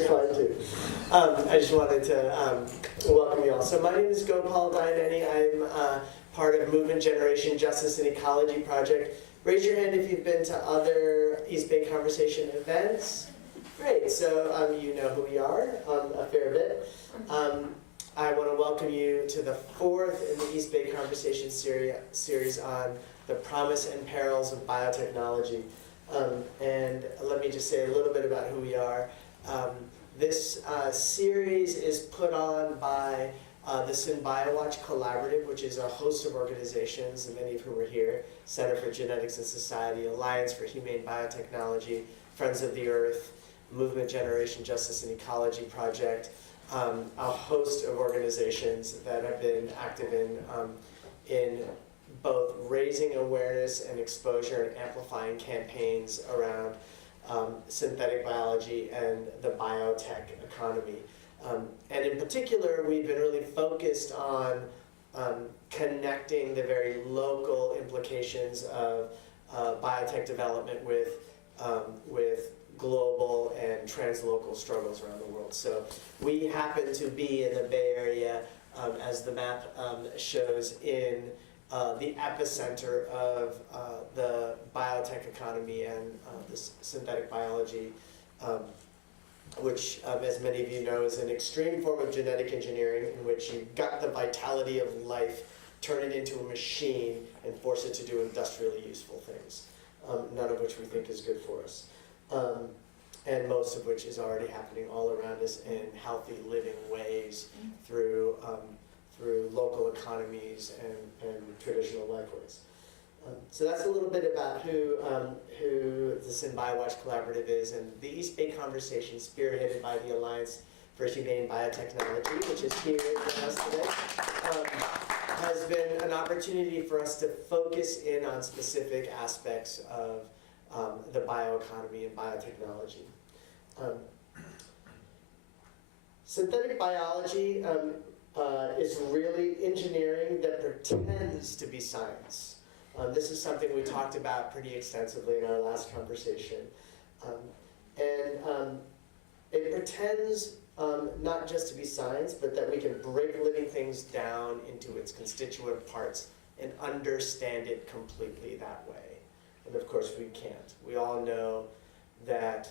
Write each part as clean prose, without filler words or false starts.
is fine too. I just wanted to welcome you all. So my name is Gopal Dayaneni. I'm part of Movement Generation Justice and Ecology Project. Raise your hand if you've been to other East Bay Conversation events. Great, so you know who we are a fair bit. I want to welcome you to the fourth in the East Bay Conversation series on the promise and perils of biotechnology. And let me just say a little bit about who we are. This series is put on by the SynBioWatch Collaborative, which is a host of organizations, and many of whom are here: Center for Genetics and Society, Alliance for Humane Biotechnology, Friends of the Earth, Movement Generation Justice and Ecology Project, a host of organizations that have been active in both raising awareness and exposure and amplifying campaigns around synthetic biology and the biotech economy. And in particular, we've been really focused on connecting the very local implications of biotech development with global and translocal struggles around the world. So we happen to be in the Bay Area, as the map shows, in the epicenter of the biotech economy and this synthetic biology, which, as many of you know, is an extreme form of genetic engineering in which you gut the vitality of life, turn it into a machine, and force it to do industrially useful things, none of which we think is good for us. And most of which is already happening all around us in healthy living ways through local economies and traditional lifeways. So that's a little bit about who the SynBioWatch Collaborative is, and the East Bay Conversation, spearheaded by the Alliance for Humane Biotechnology, which is here with us today, has been an opportunity for us to focus in on specific aspects of the bioeconomy and biotechnology. Synthetic biology is really engineering that pretends to be science. This is something we talked about pretty extensively in our last conversation. It pretends not just to be science, but that we can break living things down into its constituent parts and understand it completely that way. And of course we can't. We all know that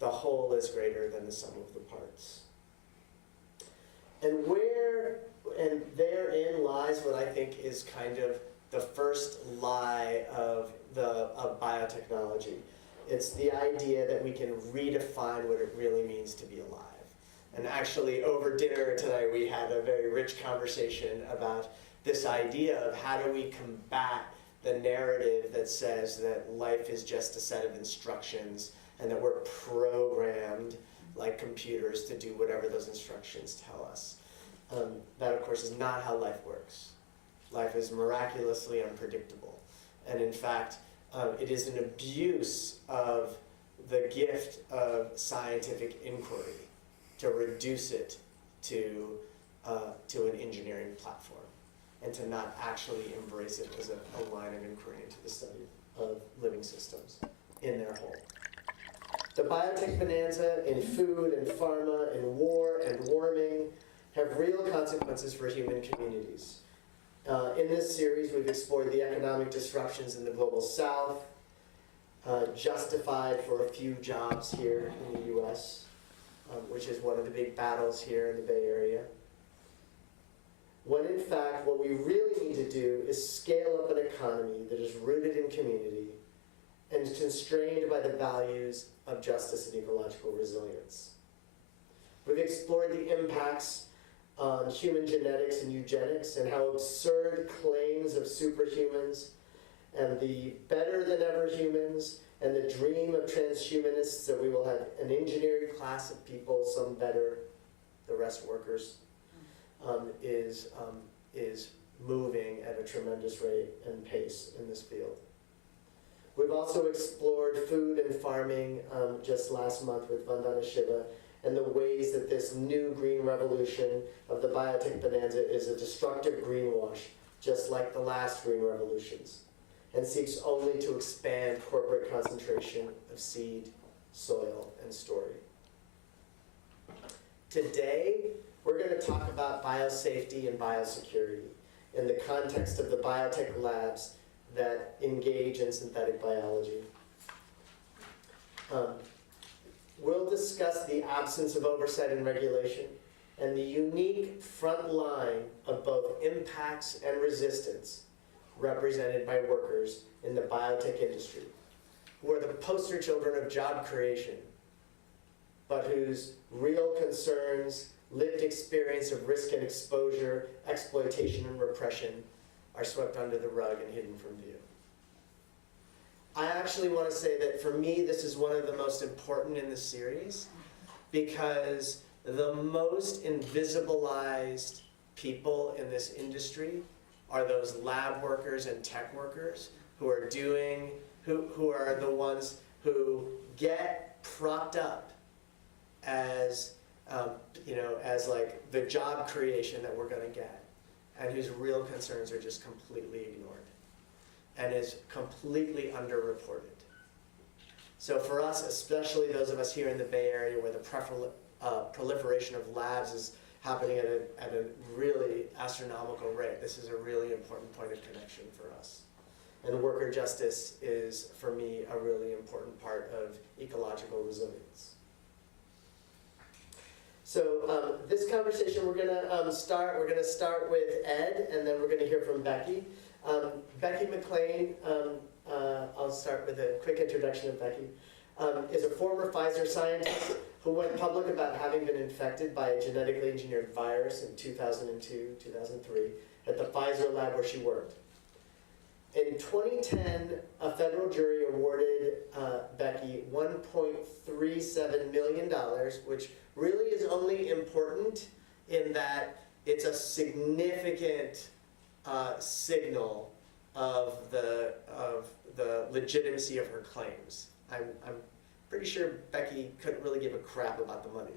the whole is greater than the sum of the parts. And therein lies what I think is kind of the first lie of biotechnology. It's the idea that we can redefine what it really means to be alive. And actually, over dinner tonight, we had a very rich conversation about this idea of how do we combat the narrative that says that life is just a set of instructions and that we're programmed like computers to do whatever those instructions tell us. That, of course, is not how life works. Life is miraculously unpredictable. And in fact, it is an abuse of the gift of scientific inquiry to reduce it to an engineering platform and to not actually embrace it as a line of inquiry into the study of living systems in their whole. The biotech bonanza in food and pharma, in war and warming, have real consequences for human communities. In this series, we've explored the economic disruptions in the global south, justified for a few jobs here in the US, which is one of the big battles here in the Bay Area. When in fact, what we really need to do is scale up an economy that is rooted in community and constrained by the values of justice and ecological resilience. We've explored the impacts on human genetics and eugenics and how absurd claims of superhumans and the better than ever humans and the dream of transhumanists that we will have an engineered class of people, some better, the rest workers, is moving at a tremendous rate and pace in this field. We've also explored food and farming just last month with Vandana Shiva, and the ways that this new green revolution of the biotech bonanza is a destructive greenwash, just like the last green revolutions, and seeks only to expand corporate concentration of seed, soil, and story. Today, we're going to talk about biosafety and biosecurity in the context of the biotech labs that engage in synthetic biology. We'll discuss the absence of oversight and regulation and the unique front line of both impacts and resistance represented by workers in the biotech industry, who are the poster children of job creation, but whose real concerns, lived experience of risk and exposure, exploitation and repression are swept under the rug and hidden from view. I actually want to say that for me, this is one of the most important in the series, because the most invisibilized people in this industry are those lab workers and tech workers who are who are the ones who get propped up as as like the job creation that we're going to get, and whose real concerns are just completely ignored and is completely underreported. So for us, especially those of us here in the Bay Area where the proliferation of labs is happening at a really astronomical rate, this is a really important point of connection for us. And worker justice is, for me, a really important part of ecological resilience. So this conversation we're going to start with Ed, and then we're going to hear from Becky. Becky McClain, I'll start with a quick introduction of Becky, is a former Pfizer scientist who went public about having been infected by a genetically engineered virus in 2002, 2003 at the Pfizer lab where she worked. In 2010, a federal jury awarded Becky $1.37 million, which really is only important in that it's a significant signal of the legitimacy of her claims. I'm pretty sure Becky couldn't really give a crap about the money.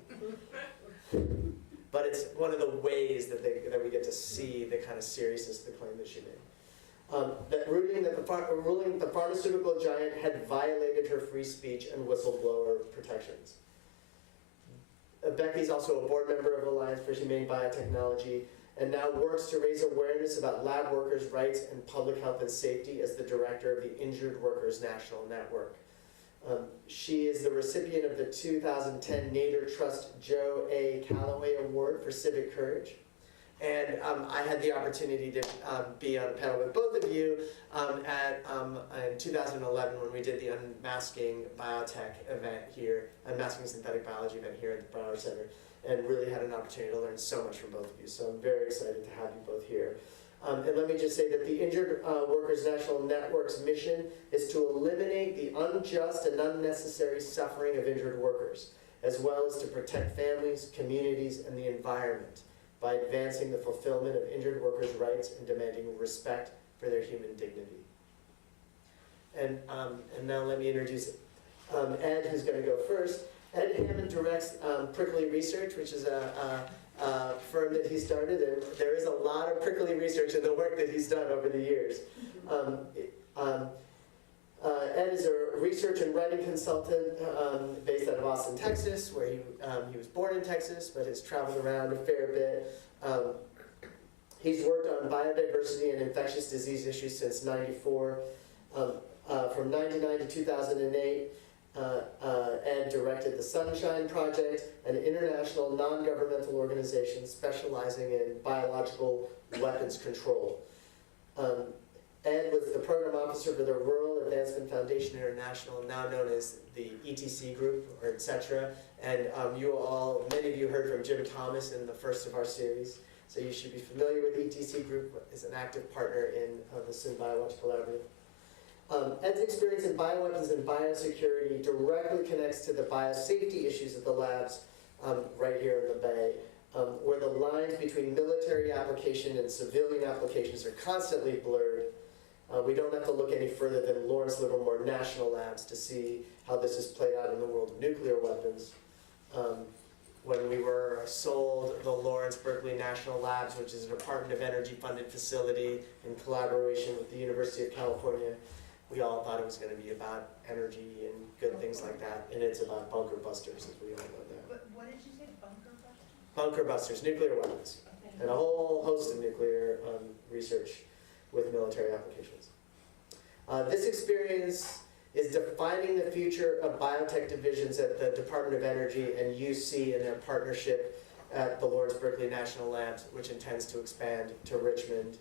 But it's one of the ways that we get to see the kind of seriousness of the claim that she made. Ruling that the pharmaceutical giant had violated her free speech and whistleblower protections. Becky's also a board member of Alliance for Humane Biotechnology and now works to raise awareness about lab workers' rights and public health and safety as the director of the Injured Workers National Network. She is the recipient of the 2010 Nader Trust Joe A. Calloway Award for Civic Courage. And I had the opportunity to be on a panel with both of you in 2011 when we did the Unmasking Biotech event here, Unmasking Synthetic Biology event here at the Broward Center, and really had an opportunity to learn so much from both of you. So I'm very excited to have you both here. And let me just say that the Injured Workers National Network's mission is to eliminate the unjust and unnecessary suffering of injured workers, as well as to protect families, communities, and the environment by advancing the fulfillment of injured workers' rights and demanding respect for their human dignity. And now let me introduce Ed, who's going to go first. Ed Hammond directs Prickly Research, which is a firm that he started, and there is a lot of prickly research in the work that he's done over the years. Ed is a research and writing consultant based out of Austin, Texas, where he was born in Texas, but has traveled around a fair bit. He's worked on biodiversity and infectious disease issues since '94. From '99 to 2008, Ed directed the Sunshine Project, an international non-governmental organization specializing in biological weapons control. Ed was the program officer for the Rural Advancement Foundation International, now known as the ETC Group, or etc. And many of you heard from Jim Thomas in the first of our series, so you should be familiar with ETC Group as an active partner in the SynBioWatch Collaborative. Ed's experience in bioweapons and biosecurity directly connects to the biosafety issues at the labs right here in the Bay, where the lines between military application and civilian applications are constantly blurred. We don't have to look any further than Lawrence Livermore National Labs to see how this is played out in the world of nuclear weapons. When we were sold the Lawrence Berkeley National Labs, which is a Department of Energy funded facility in collaboration with the University of California, we all thought it was going to be about energy and good things like that, and it's about bunker busters, as we all know that. What did you say, bunker busters? bunker busters, nuclear weapons, and a whole host of nuclear research with military applications. This experience is defining the future of biotech divisions at the Department of Energy and UC in their partnership at the Lawrence Berkeley National Labs, which intends to expand to Richmond.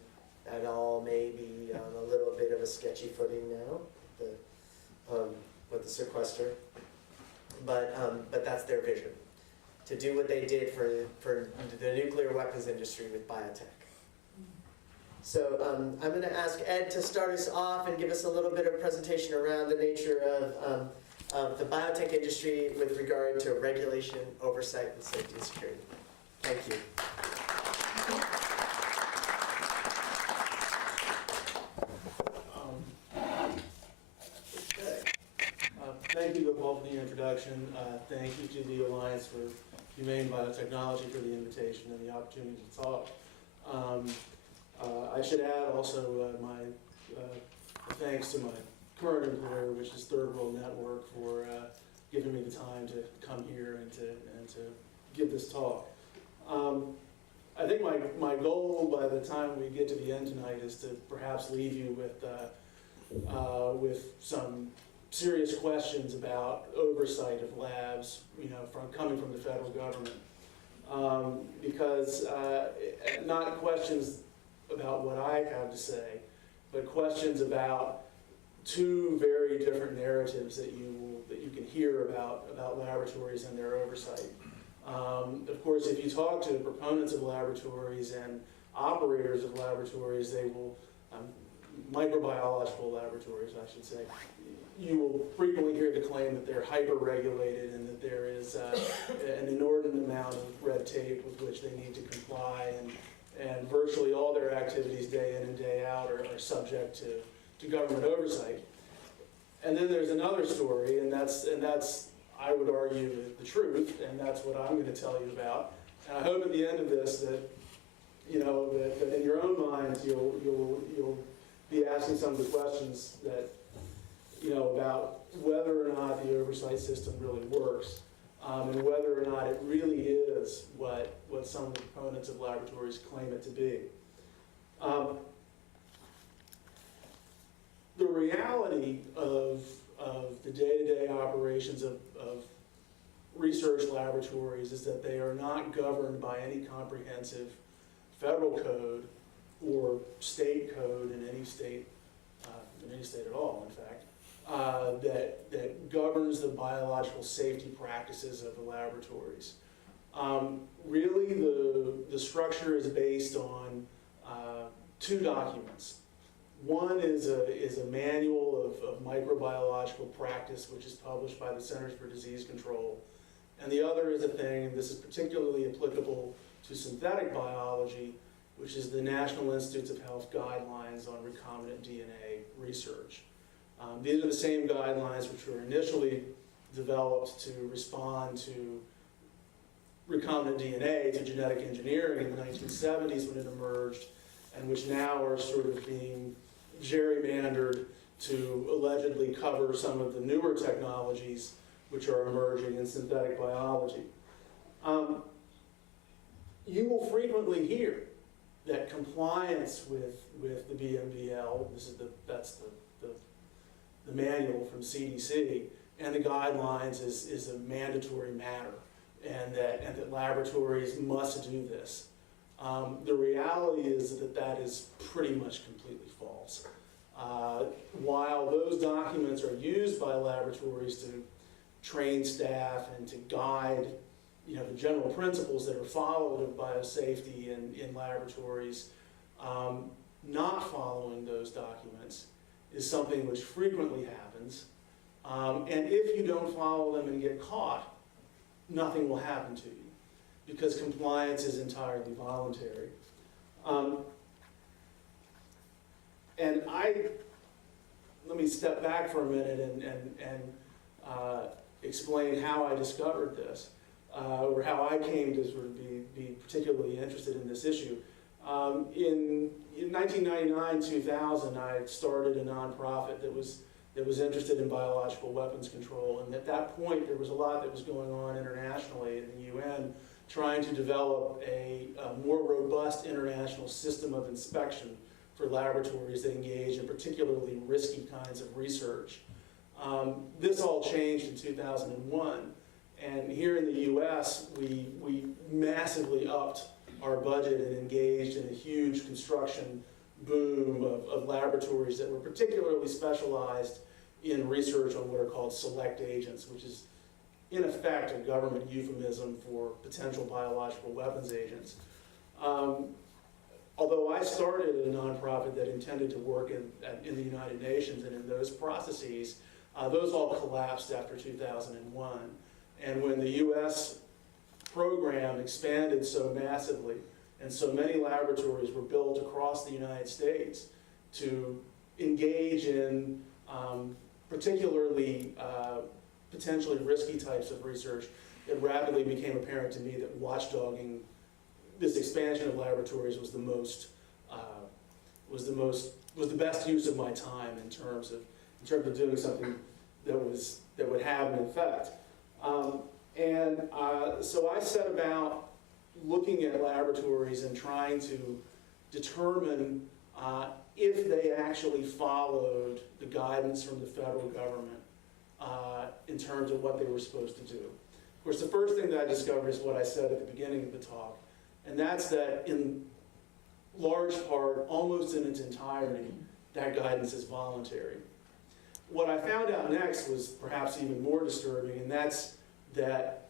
That all may be on a little bit of a sketchy footing now with the sequester. But that's their vision, to do what they did for the nuclear weapons industry with biotech. So I'm going to ask Ed to start us off and give us a little bit of presentation around the nature of the biotech industry with regard to regulation, oversight, and safety and security. Thank you. Thank you, Paul, for the introduction. Thank you to the Alliance for Humane Biotechnology for the invitation and the opportunity to talk. I should add also my thanks to my current employer, which is Third World Network, for giving me the time to come here and to give this talk. I think my goal by the time we get to the end tonight is to perhaps leave you with some serious questions about oversight of labs, coming from the federal government, because not questions about what I have to say, but questions about two very different narratives that you can hear about laboratories and their oversight. Of course, if you talk to proponents of laboratories and operators of laboratories, they will, microbiological laboratories, I should say, you will frequently hear the claim that they're hyper-regulated and that there is an inordinate amount of red tape with which they need to comply, and virtually all their activities day in and day out are subject to government oversight. And then there's another story, and that's I would argue, the truth, and that's what I'm going to tell you about. And I hope at the end of this that, that in your own minds you'll be asking some of the questions that, about whether or not the oversight system really works, and whether or not it really is what some of the proponents of laboratories claim it to be. The reality of the day-to-day operations of research laboratories is that they are not governed by any comprehensive federal code or state code in any state at all, in fact, that governs the biological safety practices of the laboratories. Really, the structure is based on two documents. One is a manual of microbiological practice, which is published by the Centers for Disease Control. And the other is a thing, and this is particularly applicable to synthetic biology, which is the National Institutes of Health Guidelines on Recombinant DNA Research. These are the same guidelines which were initially developed to respond to recombinant DNA, to genetic engineering in the 1970s when it emerged, and which now are sort of being gerrymandered to allegedly cover some of the newer technologies which are emerging in synthetic biology. You will frequently hear that compliance with the BMBL, that's the manual from CDC, and the guidelines is a mandatory matter, and that laboratories must do this. The reality is that is pretty much completely false. While those documents are used by laboratories to train staff and to guide the general principles that are followed of biosafety in laboratories, not following those documents is something which frequently happens. And if you don't follow them and get caught, nothing will happen to you, because compliance is entirely voluntary. And let me step back for a minute and explain how I discovered this, or how I came to sort of be particularly interested in this issue. In 1999-2000, I started a nonprofit that was interested in biological weapons control, and at that point there was a lot that was going on internationally in the UN trying to develop a more robust international system of inspection for laboratories that engage in particularly risky kinds of research. This all changed in 2001, and here in the US, we massively upped our budget and engaged in a huge construction boom of laboratories that were particularly specialized in research on what are called select agents, which is in effect a government euphemism for potential biological weapons agents. Although I started a nonprofit that intended to work in the United Nations and in those processes, those all collapsed after 2001. And when the US program expanded so massively, and so many laboratories were built across the United States to engage in particularly potentially risky types of research, it rapidly became apparent to me that watchdogging this expansion of laboratories was the best use of my time in terms of doing something that would have an effect. So I set about looking at laboratories and trying to determine if they actually followed the guidance from the federal government in terms of what they were supposed to do. Of course, the first thing that I discovered is what I said at the beginning of the talk, and that's that in large part, almost in its entirety, that guidance is voluntary. What I found out next was perhaps even more disturbing, and that's that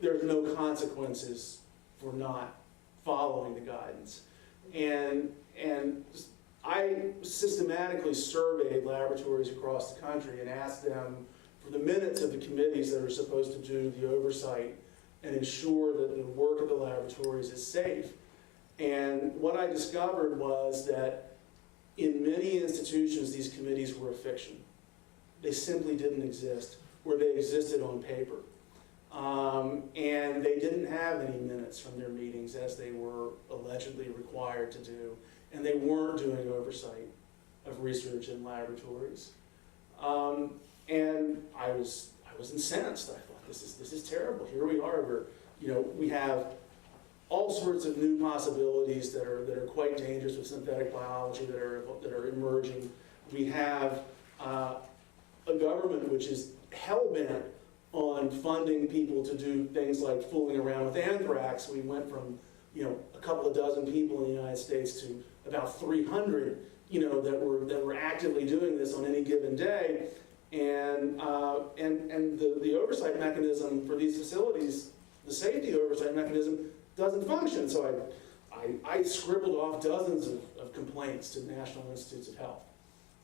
there's no consequences for not following the guidance. And I systematically surveyed laboratories across the country and asked them for the minutes of the committees that are supposed to do the oversight and ensure that the work of the laboratories is safe. And what I discovered was that in many institutions, these committees were a fiction. They simply didn't exist, or they existed on paper. And they didn't have any minutes from their meetings as they were allegedly required to do, and they weren't doing oversight of research in laboratories. And I was incensed. I thought, this is terrible. Here we are, we have all sorts of new possibilities that are quite dangerous with synthetic biology that are emerging. We have a government which is hell-bent on funding people to do things like fooling around with anthrax. We went from a couple of dozen people in the United States to about 300 that were actively doing this on any given day. And the oversight mechanism for these facilities, the safety oversight mechanism, doesn't function. So I scribbled off dozens of complaints to the National Institutes of Health,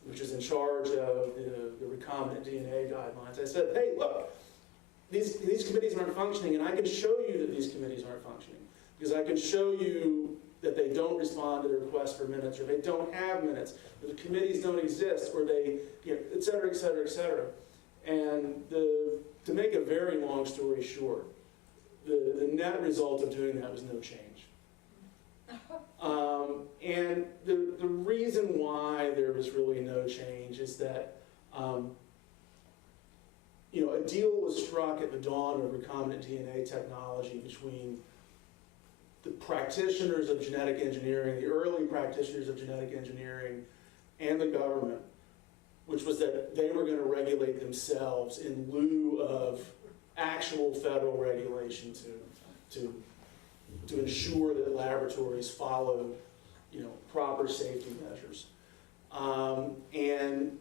which is in charge of the recombinant DNA guidelines. I said, hey, look, these committees aren't functioning, and I can show you that these committees aren't functioning, because I can show you that they don't respond to the request for minutes, or they don't have minutes, or the committees don't exist, or they, et cetera, et cetera, et cetera. And to make a very long story short, the net result of doing that was no change. And the reason why there was really no change is that a deal was struck at the dawn of recombinant DNA technology between the practitioners of genetic engineering, the early practitioners of genetic engineering, and the government, which was that they were going to regulate themselves in lieu of actual federal regulation to ensure that laboratories followed proper safety measures. And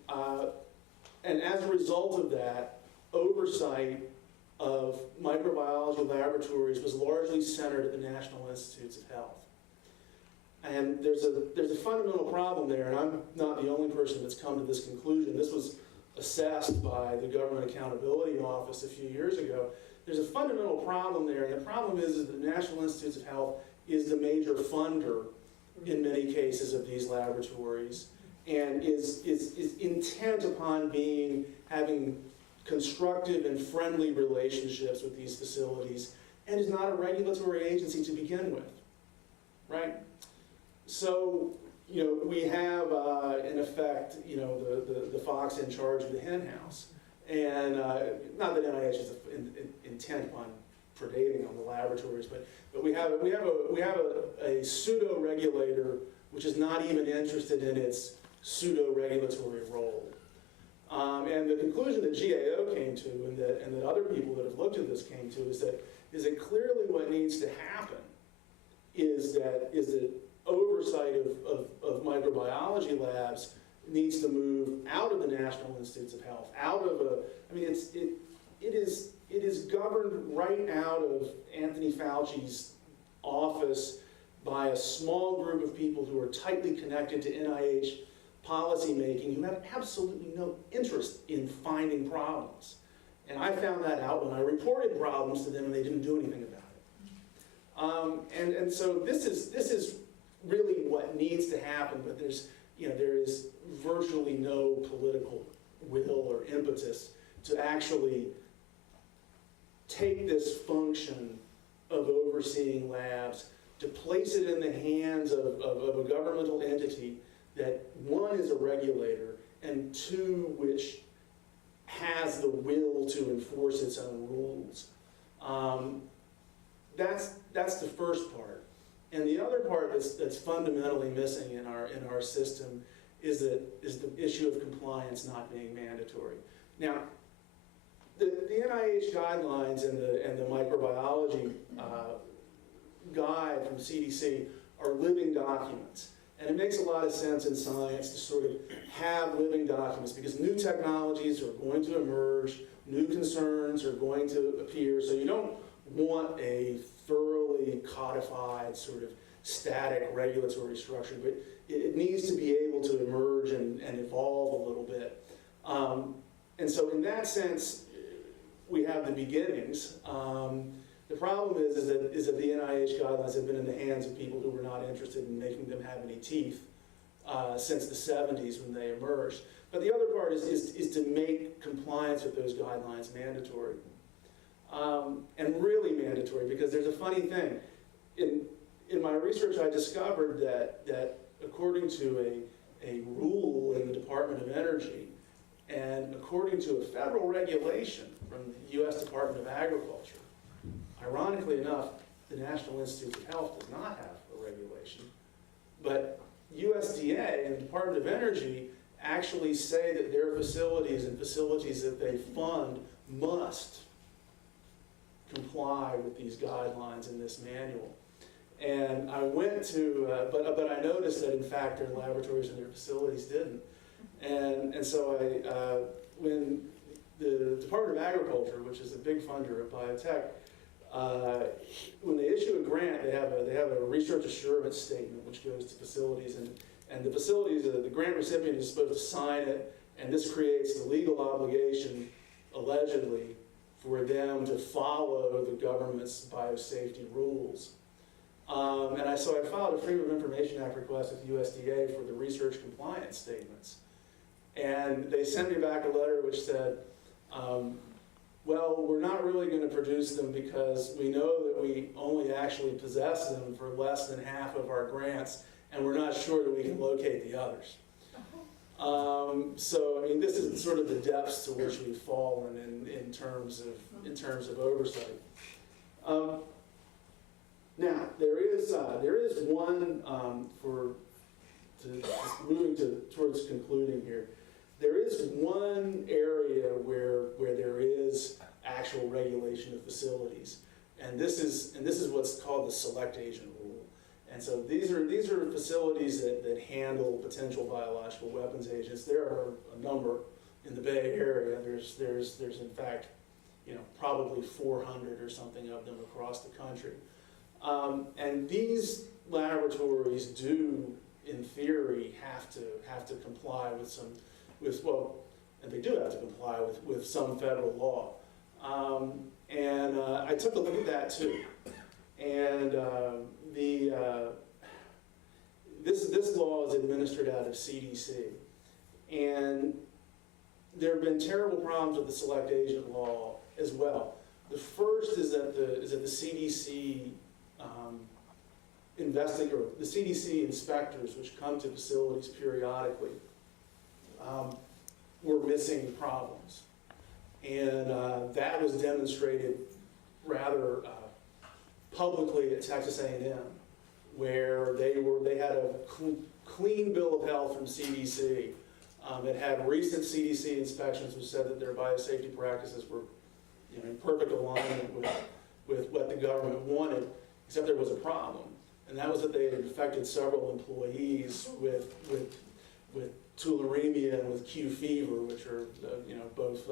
as a result of that, oversight of microbiology laboratories was largely centered at the National Institutes of Health. And there's a fundamental problem there, and I'm not the only person that's come to this conclusion. This was assessed by the Government Accountability Office a few years ago. There's a fundamental problem there, and the problem is that the National Institutes of Health is the major funder in many cases of these laboratories, and is intent upon having constructive and friendly relationships with these facilities, and is not a regulatory agency to begin with, right? So, we have, in effect, the fox in charge of the hen house. And not that NIH is intent upon predating on the laboratories, but we have a pseudo regulator which is not even interested in its pseudo regulatory role. And the conclusion that GAO came to, and that other people that have looked at this came to, is that clearly what needs to happen is that oversight of microbiology labs needs to move out of the National Institutes of Health, out of it is governed right out of Anthony Fauci's office by a small group of people who are tightly connected to NIH policymaking, who have absolutely no interest in finding problems. And I found that out when I reported problems to them and they didn't do anything about it. And so this is really what needs to happen, but there is virtually no political will or impetus to actually take this function of overseeing labs, to place it in the hands of a governmental entity that, one, is a regulator, and two, which has the will to enforce its own rules. That's the first part. And the other part that's fundamentally missing in our system is the issue of compliance not being mandatory. Now, the NIH guidelines and the microbiology guide from CDC are living documents. And it makes a lot of sense in science to sort of have living documents, because new technologies are going to emerge, new concerns are going to appear, so you don't want a thoroughly codified sort of static regulatory structure, but it needs to be able to emerge and evolve a little bit. And so in that sense, we have the beginnings. The problem is that the NIH guidelines have been in the hands of people who were not interested in making them have any teeth since the 70s when they emerged. But the other part is to make compliance with those guidelines mandatory. And really mandatory, because there's a funny thing. In my research, I discovered that according to a rule in the Department of Energy, and according to a federal regulation from the U.S. Department of Agriculture, ironically enough, the National Institutes of Health does not have a regulation, but USDA and the Department of Energy actually say that their facilities and facilities that they fund must comply with these guidelines in this manual. And I went to, but I noticed that in fact their laboratories and their facilities didn't. And so when the Department of Agriculture, which is a big funder of biotech, when they issue a grant, they have a research assurance statement which goes to facilities, and the facilities, the grant recipient is supposed to sign it, and this creates the legal obligation, allegedly, for them to follow the government's biosafety rules. So I filed a Freedom of Information Act request with USDA for the research compliance statements. And they sent me back a letter which said, well, we're not really going to produce them because we know that we only actually possess them for less than half of our grants, and we're not sure that we can locate the others. So, I mean, this is sort of the depths to which we've fallen in terms of oversight. Now, there is one moving towards concluding here. There is one area where there is actual regulation of facilities, and this is what's called the select agent rule. And so these are facilities that handle potential biological weapons agents. There are a number in the Bay Area. There's in fact, probably 400 or something of them across the country. And these laboratories do, in theory, have to comply and they do have to comply with some federal law. And I took a look at that too. And this law is administered out of CDC. And there have been terrible problems with the select agent law as well. The first is that the CDC the CDC inspectors, which come to facilities periodically, were missing problems. And that was demonstrated rather publicly at Texas A&M, where they had a clean bill of health from CDC. It had recent CDC inspections which said that their biosafety practices were, in perfect alignment with what the government wanted, except there was a problem, and that was that they had infected several employees with tularemia and with Q fever, which are both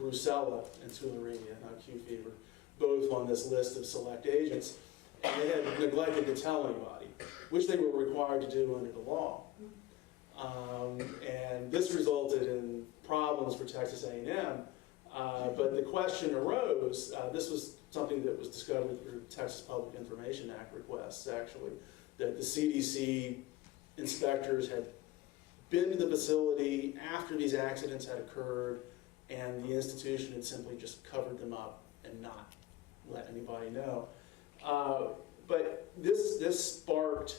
brucella and tularemia, not Q fever, both on this list of select agents, and they had neglected to tell anybody, which they were required to do under the law. And this resulted in problems for Texas A&M, but the question arose, this was something that was discovered through Texas Public Information Act requests, actually, that the CDC inspectors had been to the facility after these accidents had occurred, and the institution had simply just covered them up and not let anybody know. But this sparked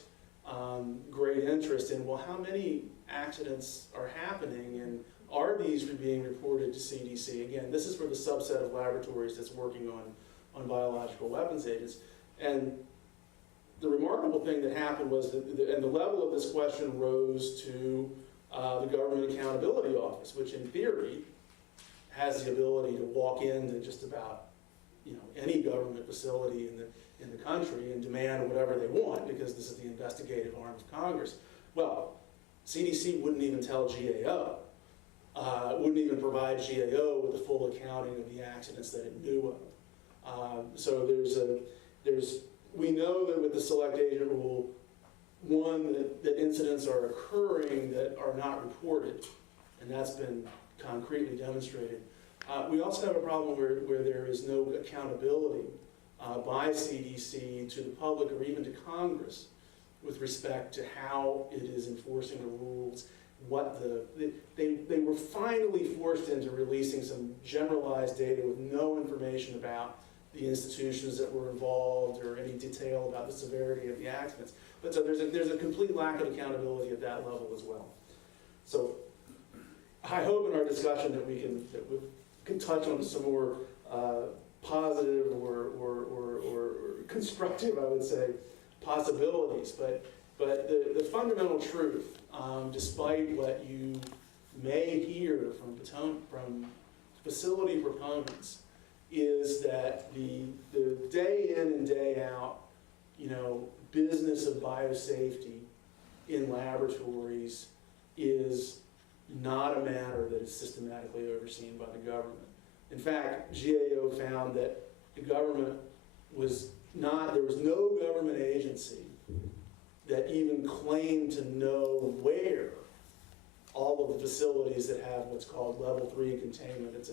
great interest in, well, how many accidents are happening, and are these being reported to CDC? Again, this is for the subset of laboratories that's working on biological weapons agents. And the remarkable thing that happened was that, and the level of this question rose to the Government Accountability Office, which in theory has the ability to walk into just about any government facility in the country and demand whatever they want, because this is the investigative arm of Congress. Well, CDC wouldn't even tell GAO, wouldn't even provide GAO with the full accounting of the accidents that it knew of. So we know that with the select agent rule, one, that incidents are occurring that are not reported, and that's been concretely demonstrated. We also have a problem where there is no accountability by CDC to the public or even to Congress with respect to how it is enforcing the rules. They were finally forced into releasing some generalized data with no information about the institutions that were involved or any detail about the severity of the accidents. But so there's a complete lack of accountability at that level as well. So I hope in our discussion that we can touch on some more positive or constructive, I would say, possibilities. But the fundamental truth, despite what you may hear from facility proponents, is that the day in and day out, business of biosafety in laboratories is not a matter that is systematically overseen by the government. In fact, GAO found that there was no government agency that even claimed to know where all of the facilities that have what's called level 3 containment. It's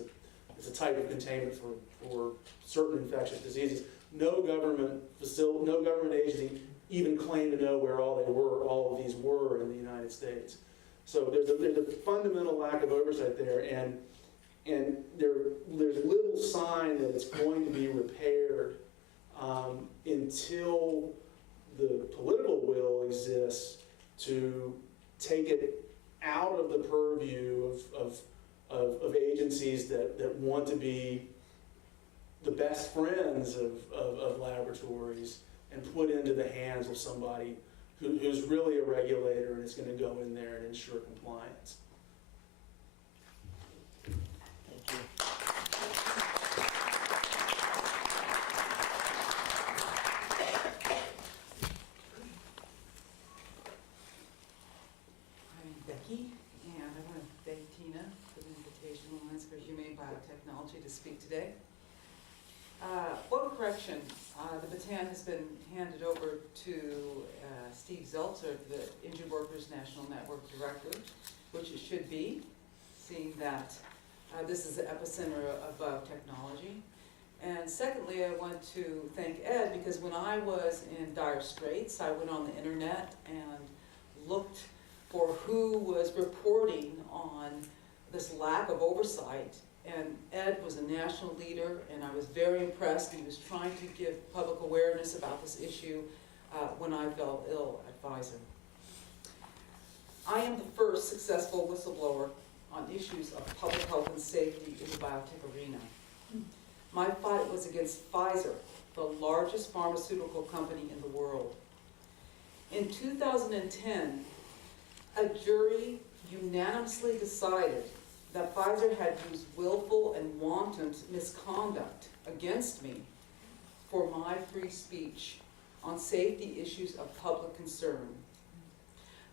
a type of containment for certain infectious diseases. No government agency even claimed to know where all of these were in the United States. So there's a fundamental lack of oversight there, and there's little sign that it's going to be repaired until the political will exists to take it out of the purview of agencies that want to be the best friends of laboratories and put into the hands of somebody who's really a regulator and is going to go in there and ensure compliance. Thank you. I'm Becky, and I want to thank Tina for the invitation Alliance for Humane Biotechnology to speak today. One correction, the baton has been handed over to Steve Zeltzer, the Injured Workers National Network Director, which it should be, seeing that this is the epicenter of biotechnology. And secondly, I want to thank Ed, because when I was in dire straits, I went on the internet and looked for who was reporting on this lack of oversight. And Ed was a national leader, and I was very impressed. He was trying to give public awareness about this issue when I fell ill at Pfizer. I am the first successful whistleblower on issues of public health and safety in the biotech arena. My fight was against Pfizer, the largest pharmaceutical company in the world. In 2010, a jury unanimously decided that Pfizer had used willful and wanton misconduct against me for my free speech on safety issues of public concern.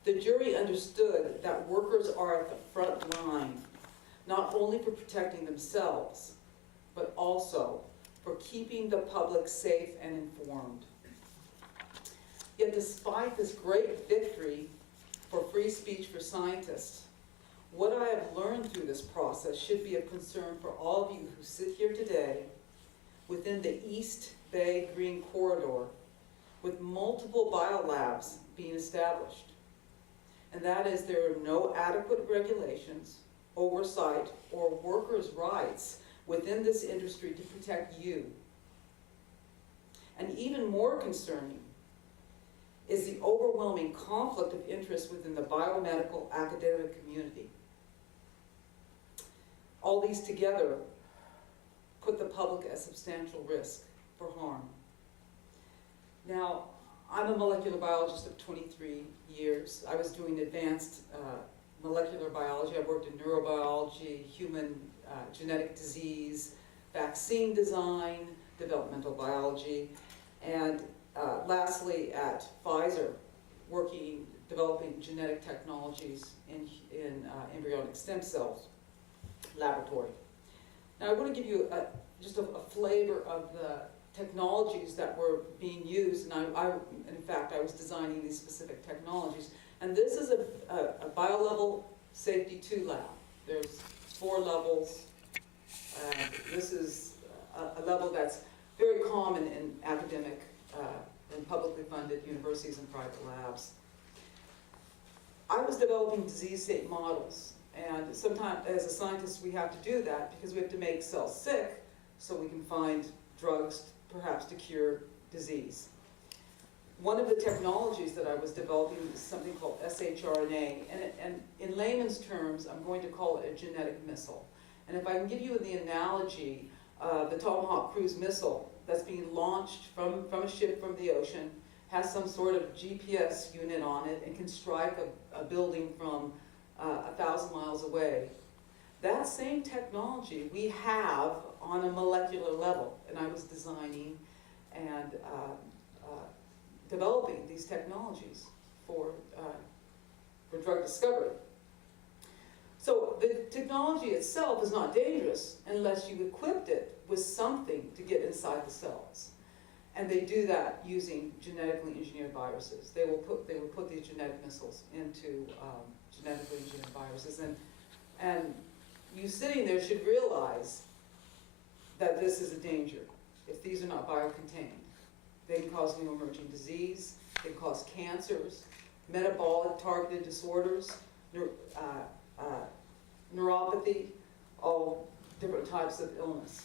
The jury understood that workers are at the front line, not only for protecting themselves, but also for keeping the public safe and informed. Yet despite this great victory for free speech for scientists, what I have learned through this process should be of concern for all of you who sit here today within the East Bay Green Corridor with multiple biolabs being established. And that is, there are no adequate regulations, oversight, or workers' rights within this industry to protect you. And even more concerning is the overwhelming conflict of interest within the biomedical academic community. All these together put the public at substantial risk for harm. Now, I'm a molecular biologist of 23 years. I was doing advanced molecular biology. I worked in neurobiology, human genetic disease, vaccine design, developmental biology, and lastly at Pfizer, developing genetic technologies in embryonic stem cells laboratory. Now I want to give you just a flavor of the technologies that were being used, and in fact, I was designing these specific technologies. And this is a bio-level safety 2 lab. There's 4 levels. This is a level that's very common in academic and publicly funded universities and private labs. I was developing disease state models, and sometimes as a scientist we have to do that because we have to make cells sick so we can find drugs perhaps to cure disease. One of the technologies that I was developing was something called shRNA, and in layman's terms, I'm going to call it a genetic missile. And if I can give you the analogy, the Tomahawk cruise missile that's being launched from a ship from the ocean has some sort of GPS unit on it and can strike a building from 1,000 miles away. That same technology we have on a molecular level, and I was designing and developing these technologies for drug discovery. So the technology itself is not dangerous unless you equipped it with something to get inside the cells. And they do that using genetically engineered viruses. They will put these genetic missiles into genetically engineered viruses. And you sitting there should realize that this is a danger if these are not biocontained. They can cause new emerging disease, they can cause cancers, metabolic targeted disorders, neuropathy, all different types of illness.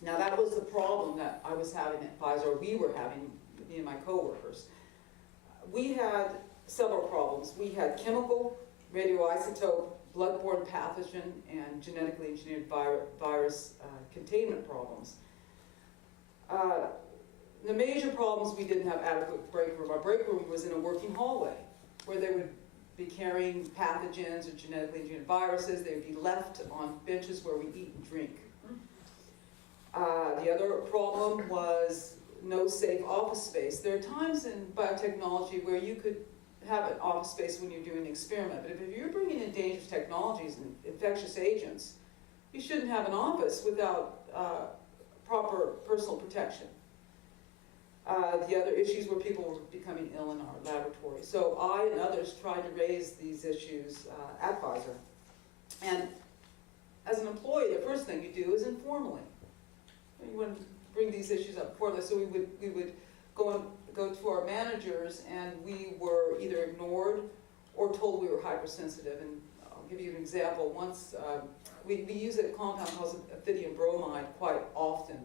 Now that was the problem that I was having at Pfizer, or we were having, me and my coworkers. We had several problems. We had chemical, radioisotope, bloodborne pathogen, and genetically engineered virus containment problems. The major problems, we didn't have adequate break room. Our break room was in a working hallway where they would be carrying pathogens or genetically engineered viruses. They would be left on benches where we eat and drink. The other problem was no safe office space. There are times in biotechnology where you could have an office space when you're doing an experiment, but if you're bringing in dangerous technologies and infectious agents, you shouldn't have an office without proper personal protection. The other issues were people were becoming ill in our laboratory. So I and others tried to raise these issues at Pfizer. And as an employee, the first thing you do is informally. You want to bring these issues up before this. So we would go to our managers, and we were either ignored or told we were hypersensitive. And I'll give you an example. Once we use a compound called ethidium bromide quite often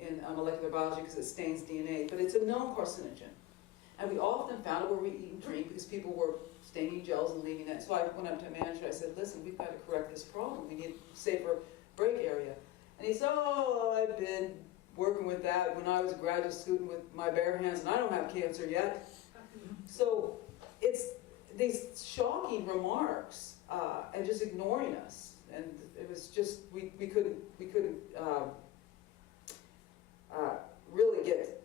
in molecular biology because it stains DNA, but it's a known carcinogen. And we often found it where we eat and drink because people were staining gels and leaving it. So I went up to a manager, I said, listen, we've got to correct this problem. We need a safer break area. And he said, oh, I've been working with that when I was a graduate student with my bare hands, and I don't have cancer yet. So it's these shocking remarks and just ignoring us, and it was just we couldn't really get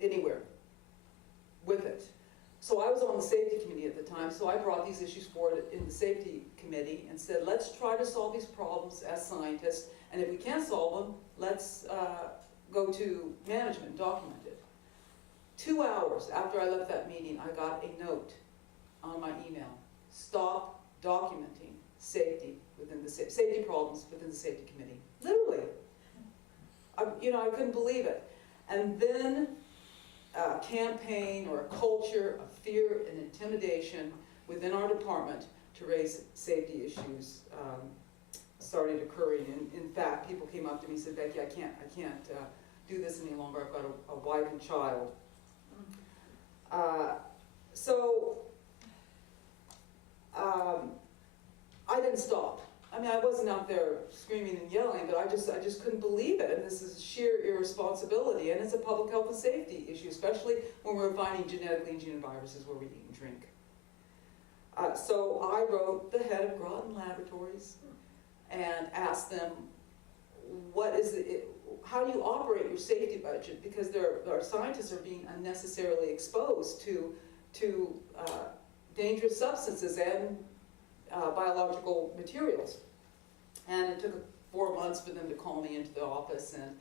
anywhere with it. So I was on the safety committee at the time, so I brought these issues forward in the safety committee and said, let's try to solve these problems as scientists, and if we can't solve them, let's go to management and document it. 2 hours after I left that meeting, I got a note on my email: stop documenting safety within the safety problems within the safety committee. Literally, I couldn't believe it. And then a campaign or a culture of fear and intimidation within our department to raise safety issues started occurring. And in fact, people came up to me and said, Becky, I can't do this any longer. I've got a wife and child. I didn't stop. I mean, I wasn't out there screaming and yelling, but I just couldn't believe it. And this is sheer irresponsibility, and it's a public health and safety issue, especially when we're finding genetically engineered viruses where we eat and drink. So I wrote the head of Groton Laboratories and asked them, how do you operate your safety budget? Because our scientists are being unnecessarily exposed to dangerous substances and biological materials. And it took 4 months for them to call me into the office, and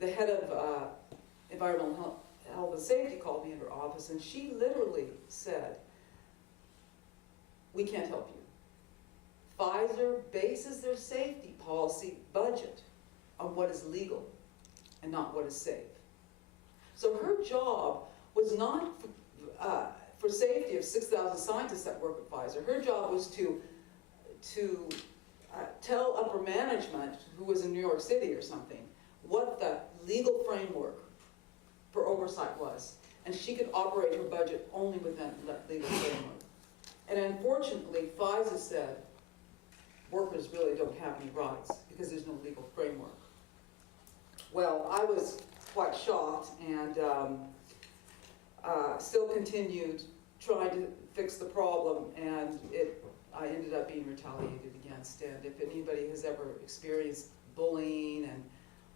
the head of environmental health and safety called me into her office, and she literally said, we can't help you. Pfizer bases their safety policy budget on what is legal and not what is safe. So her job was not for safety of 6,000 scientists that work at Pfizer. Her job was to tell upper management, who was in New York City or something, what the legal framework for oversight was. And she could operate her budget only within that legal framework. And unfortunately, Pfizer said, workers really don't have any rights because there's no legal framework. Well, I was quite shocked and still continued trying to fix the problem, and I ended up being retaliated against. And if anybody has ever experienced bullying and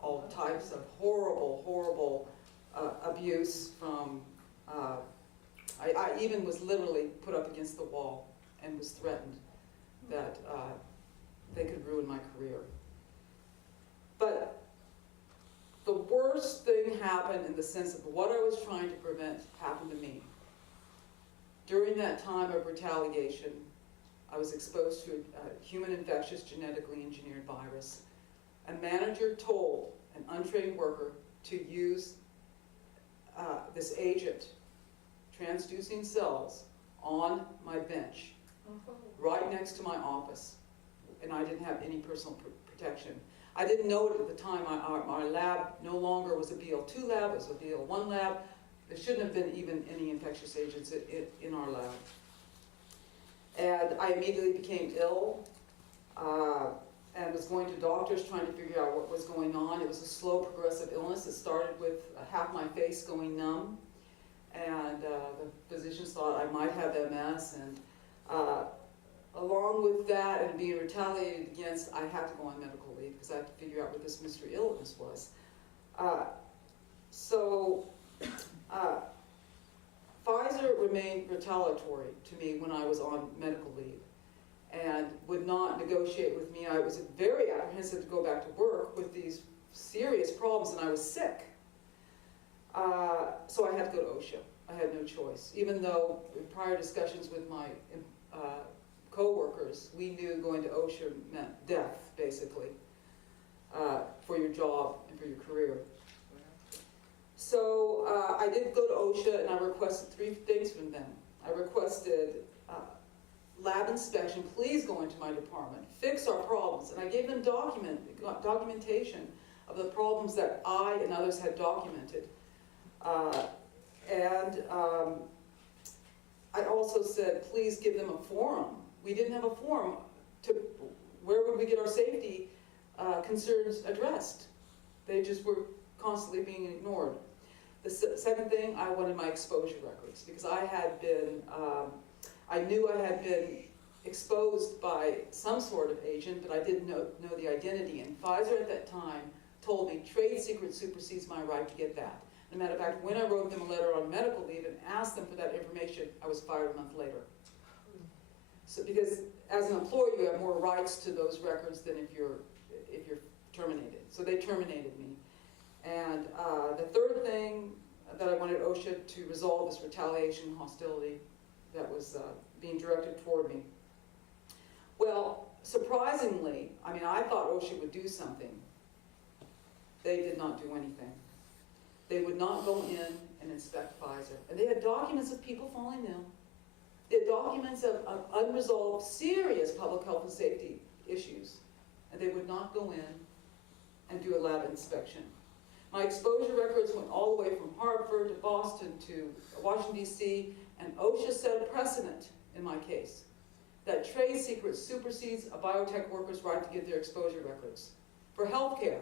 all types of horrible abuse from, I even was literally put up against the wall and was threatened that they could ruin my career. But the worst thing happened in the sense of what I was trying to prevent happened to me. During that time of retaliation, I was exposed to a human infectious genetically engineered virus. A manager told an untrained worker to use this agent, transducing cells, on my bench, right next to my office, and I didn't have any personal protection. I didn't know it at the time. Our lab no longer was a BL2 lab, it was a BL1 lab. There shouldn't have been even any infectious agents in our lab. And I immediately became ill and was going to doctors trying to figure out what was going on. It was a slow progressive illness. It started with half my face going numb, and the physicians thought I might have MS, and along with that and being retaliated against, I had to go on medical leave because I had to figure out what this mystery illness was. Pfizer remained retaliatory to me when I was on medical leave and would not negotiate with me. I was very apprehensive to go back to work with these serious problems, and I was sick. So I had to go to OSHA. I had no choice. Even though in prior discussions with my co-workers, we knew going to OSHA meant death, basically, for your job and for your career. So I did go to OSHA, and I requested 3 things from them. I requested lab inspection, please go into my department, fix our problems, and I gave them documentation of the problems that I and others had documented. I also said, please give them a forum. We didn't have a forum. Where would we get our safety concerns addressed? They just were constantly being ignored. The second thing, I wanted my exposure records, because I had been, I knew I had been exposed by some sort of agent, but I didn't know the identity. And Pfizer at that time told me trade secret supersedes my right to get that. As a matter of fact, when I wrote them a letter on medical leave and asked them for that information, I was fired a month later. So because as an employee, you have more rights to those records than if you're terminated. So they terminated me. And the third thing that I wanted OSHA to resolve is retaliation and hostility that was being directed toward me. Well, surprisingly, I mean, I thought OSHA would do something. They did not do anything. They would not go in and inspect Pfizer. And they had documents of people falling ill. They had documents of unresolved, serious public health and safety issues. And they would not go in and do a lab inspection. My exposure records went all the way from Hartford to Boston to Washington, D.C., and OSHA set a precedent in my case that trade secrets supersedes a biotech worker's right to get their exposure records for healthcare,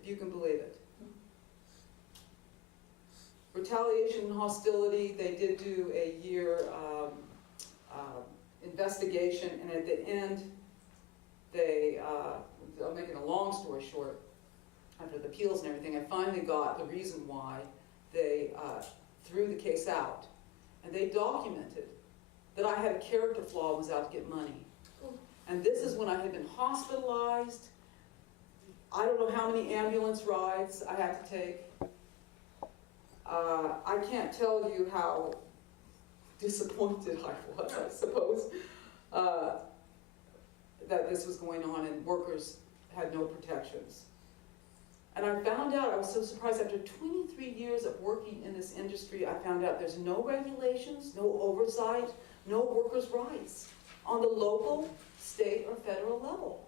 if you can believe it. Retaliation and hostility, they did do a year investigation, and at the end, they, I'm making a long story short, after the appeals and everything, I finally got the reason why they threw the case out. And they documented that I had a character flaw and was out to get money. And this is when I had been hospitalized. I don't know how many ambulance rides I had to take. I can't tell you how disappointed I was, I suppose, that this was going on and workers had no protections. And I found out, I was so surprised, after 23 years of working in this industry, I found out there's no regulations, no oversight, no workers' rights on the local, state, or federal level.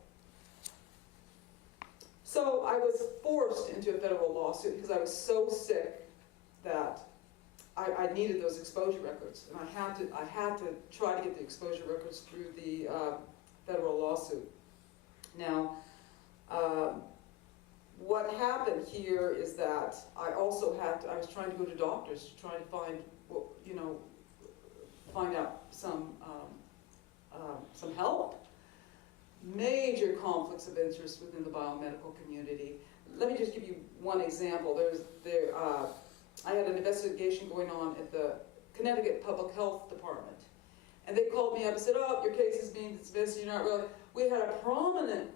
So I was forced into a federal lawsuit because I was so sick that I needed those exposure records. And I had to try to get the exposure records through the federal lawsuit. Now, what happened here is that I also I was trying to go to doctors to try to find, you know, find out some help. Major conflicts of interest within the biomedical community. Let me just give you one example. I had an investigation going on at the Connecticut Public Health Department. And they called me up and said, oh, your case is being dismissed, you're not really. We had a prominent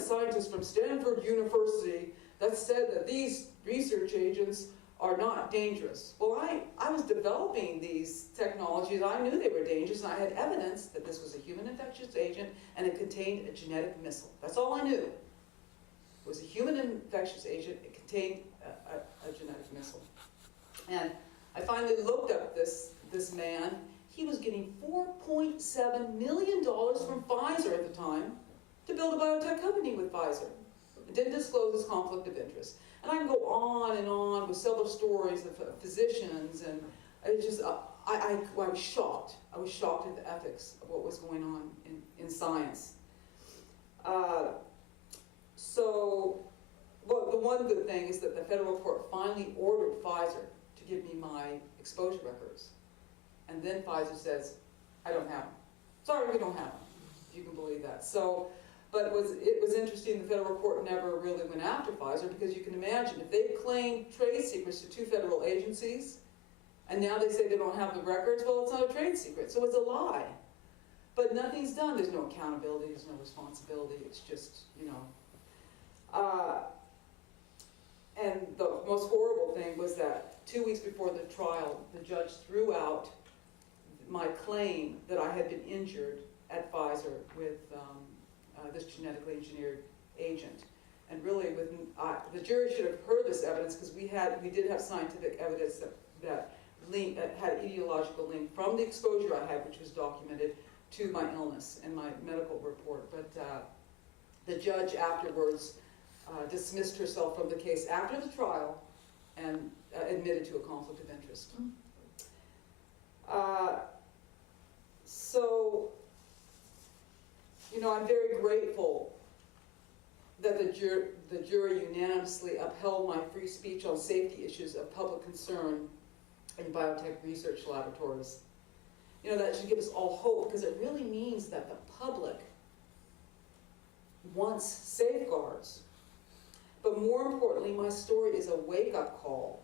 scientist from Stanford University that said that these research agents are not dangerous. Well, I was developing these technologies. I knew they were dangerous, and I had evidence that this was a human infectious agent and it contained a genetic missile. That's all I knew. It was a human infectious agent, it contained a genetic missile. And I finally looked up this man. He was getting $4.7 million from Pfizer at the time to build a biotech company with Pfizer. It didn't disclose his conflict of interest. And I can go on and on with several stories of physicians, and it just, I was shocked. I was shocked at the ethics of what was going on in science. Well, the one good thing is that the federal court finally ordered Pfizer to give me my exposure records. And then Pfizer says, I don't have them. Sorry, we don't have them, if you can believe that. So, but it was interesting, the federal court never really went after Pfizer, because you can imagine, if they claimed trade secrets to two federal agencies, and now they say they don't have the records, well, it's not a trade secret, so it's a lie. But nothing's done. There's no accountability, there's no responsibility, it's just, you know. And the most horrible thing was that 2 weeks before the trial, the judge threw out my claim that I had been injured at Pfizer with this genetically engineered agent. And really, the jury should have heard this evidence, because we did have scientific evidence that had ideological link from the exposure I had, which was documented, to my illness and my medical report. But the judge afterwards dismissed herself from the case after the trial and admitted to a conflict of interest. So, you know, I'm very grateful that the jury unanimously upheld my free speech on safety issues of public concern in biotech research laboratories. You know, that should give us all hope, because it really means that the public wants safeguards. But more importantly, my story is a wake-up call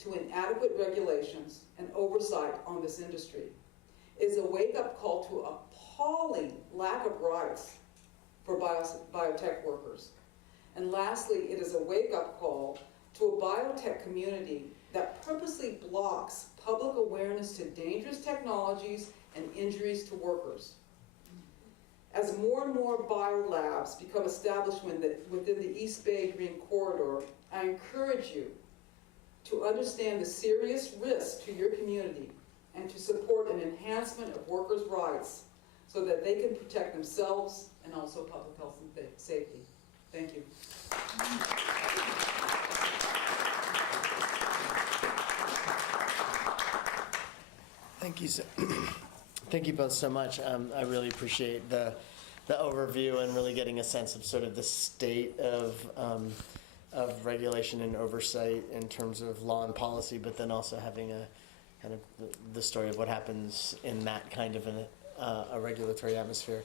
to inadequate regulations and oversight on this industry. It is a wake-up call to appalling lack of rights for biotech workers. And lastly, it is a wake-up call to a biotech community that purposely blocks public awareness to dangerous technologies and injuries to workers. As more and more biolabs become established within the East Bay Green Corridor, I encourage you to understand the serious risk to your community and to support an enhancement of workers' rights so that they can protect themselves and also public health and safety. Thank you. Thank you, thank you both so much. I really appreciate the overview and really getting a sense of sort of the state of regulation and oversight in terms of law and policy, but then also having a kind of the story of what happens in that kind of a regulatory atmosphere.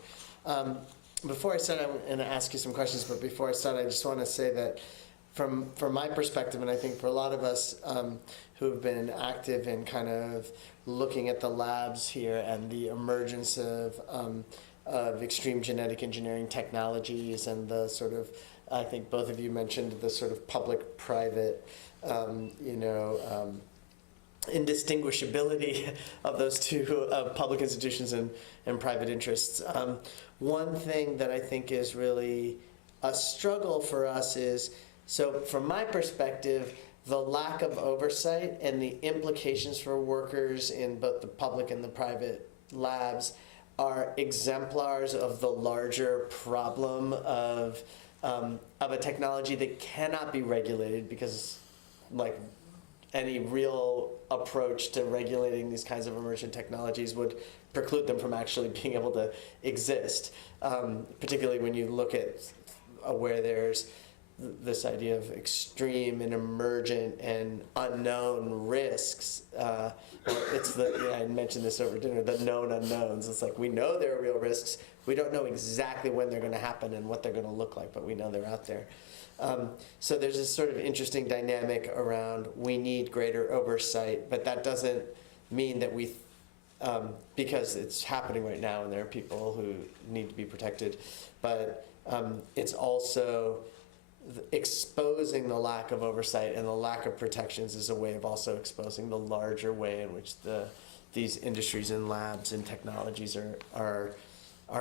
Before I start, I'm going to ask you some questions, but before I start, I just want to say that from my perspective, and I think for a lot of us who have been active in kind of looking at the labs here and the emergence of extreme genetic engineering technologies and the sort of, I think both of you mentioned the sort of public-private, indistinguishability of those two public institutions and private interests. One thing that I think is really a struggle for us is, so from my perspective, the lack of oversight and the implications for workers in both the public and the private labs are exemplars of the larger problem of a technology that cannot be regulated, because like any real approach to regulating these kinds of emergent technologies would preclude them from actually being able to exist, particularly when you look at where there's this idea of extreme and emergent and unknown risks. I mentioned this over dinner, the known unknowns. It's like we know there are real risks. We don't know exactly when they're going to happen and what they're going to look like, but we know they're out there. So there's this sort of interesting dynamic around we need greater oversight, but that doesn't mean that we, because it's happening right now and there are people who need to be protected, but it's also exposing the lack of oversight and the lack of protections is a way of also exposing the larger way in which these industries and labs and technologies are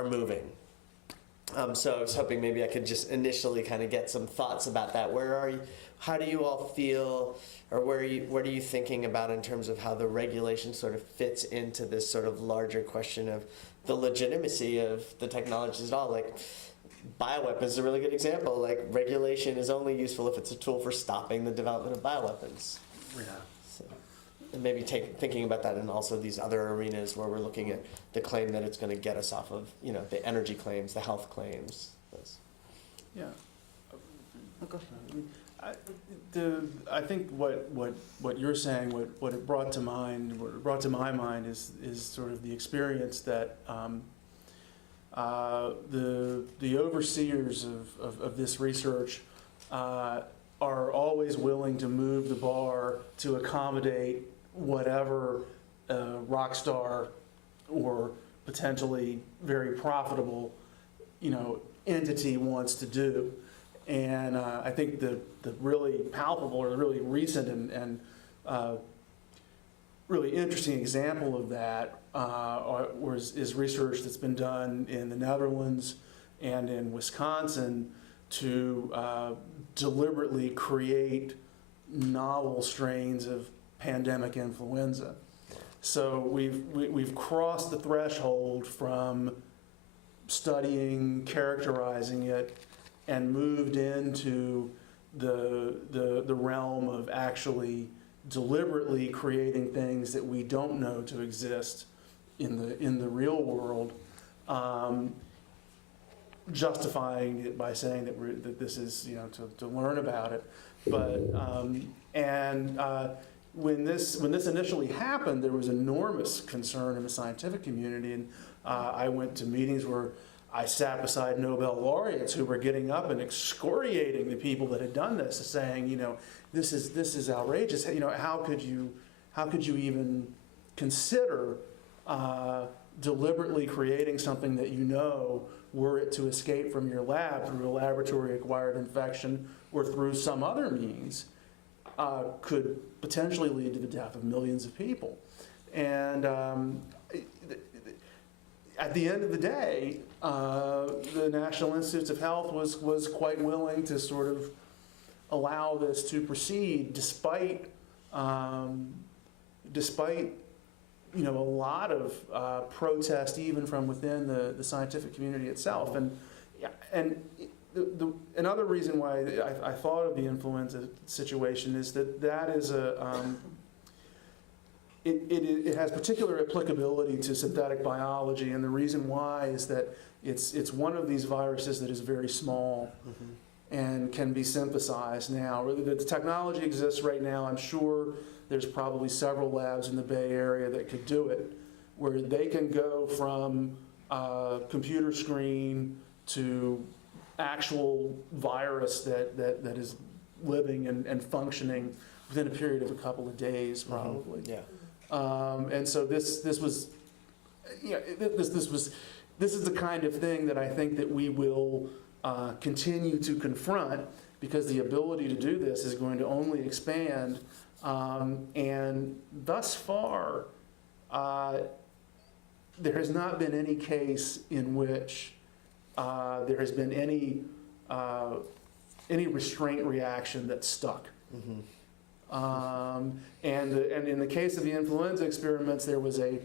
moving. So I was hoping maybe I could just initially kind of get some thoughts about that. Where are you? How do you all feel, or what are you thinking about in terms of how the regulation sort of fits into this sort of larger question of the legitimacy of the technologies at all? Like, bioweapons is a really good example. Like, regulation is only useful if it's a tool for stopping the development of bioweapons. Yeah. So, and maybe thinking about that in also these other arenas where we're looking at the claim that it's going to get us off of, the energy claims, the health claims. Yeah. Okay. I think what you're saying, what it brought to my mind is sort of the experience that the overseers of this research are always willing to move the bar to accommodate whatever rock star or potentially very profitable, entity wants to do. And I think the really palpable or the really recent and really interesting example of that is research that's been done in the Netherlands and in Wisconsin to deliberately create novel strains of pandemic influenza. So we've crossed the threshold from studying, characterizing it, and moved into the realm of actually deliberately creating things that we don't know to exist in the real world. justifying it by saying that this is, to learn about it. But, when this initially happened, there was enormous concern in the scientific community, and I went to meetings where I sat beside Nobel laureates who were getting up and excoriating the people that had done this, saying, this is outrageous. How could you even consider deliberately creating something that were it to escape from your lab through a laboratory-acquired infection or through some other means, could potentially lead to the death of millions of people. And at the end of the day, the National Institutes of Health was quite willing to sort of allow this to proceed, despite a lot of protest, even from within the scientific community itself. And another reason why I thought of the influenza situation is that is it has particular applicability to synthetic biology, and the reason why is that it's one of these viruses that is very small and can be synthesized now. The technology exists right now. I'm sure there's probably several labs in the Bay Area that could do it, where they can go from computer screen to actual virus that is living and functioning within a period of a couple of days, probably. Yeah. And so this is the kind of thing that I think that we will continue to confront, because the ability to do this is going to only expand. And thus far, there has not been any case in which there has been any restraint reaction that stuck. And in the case of the influenza experiments, there was a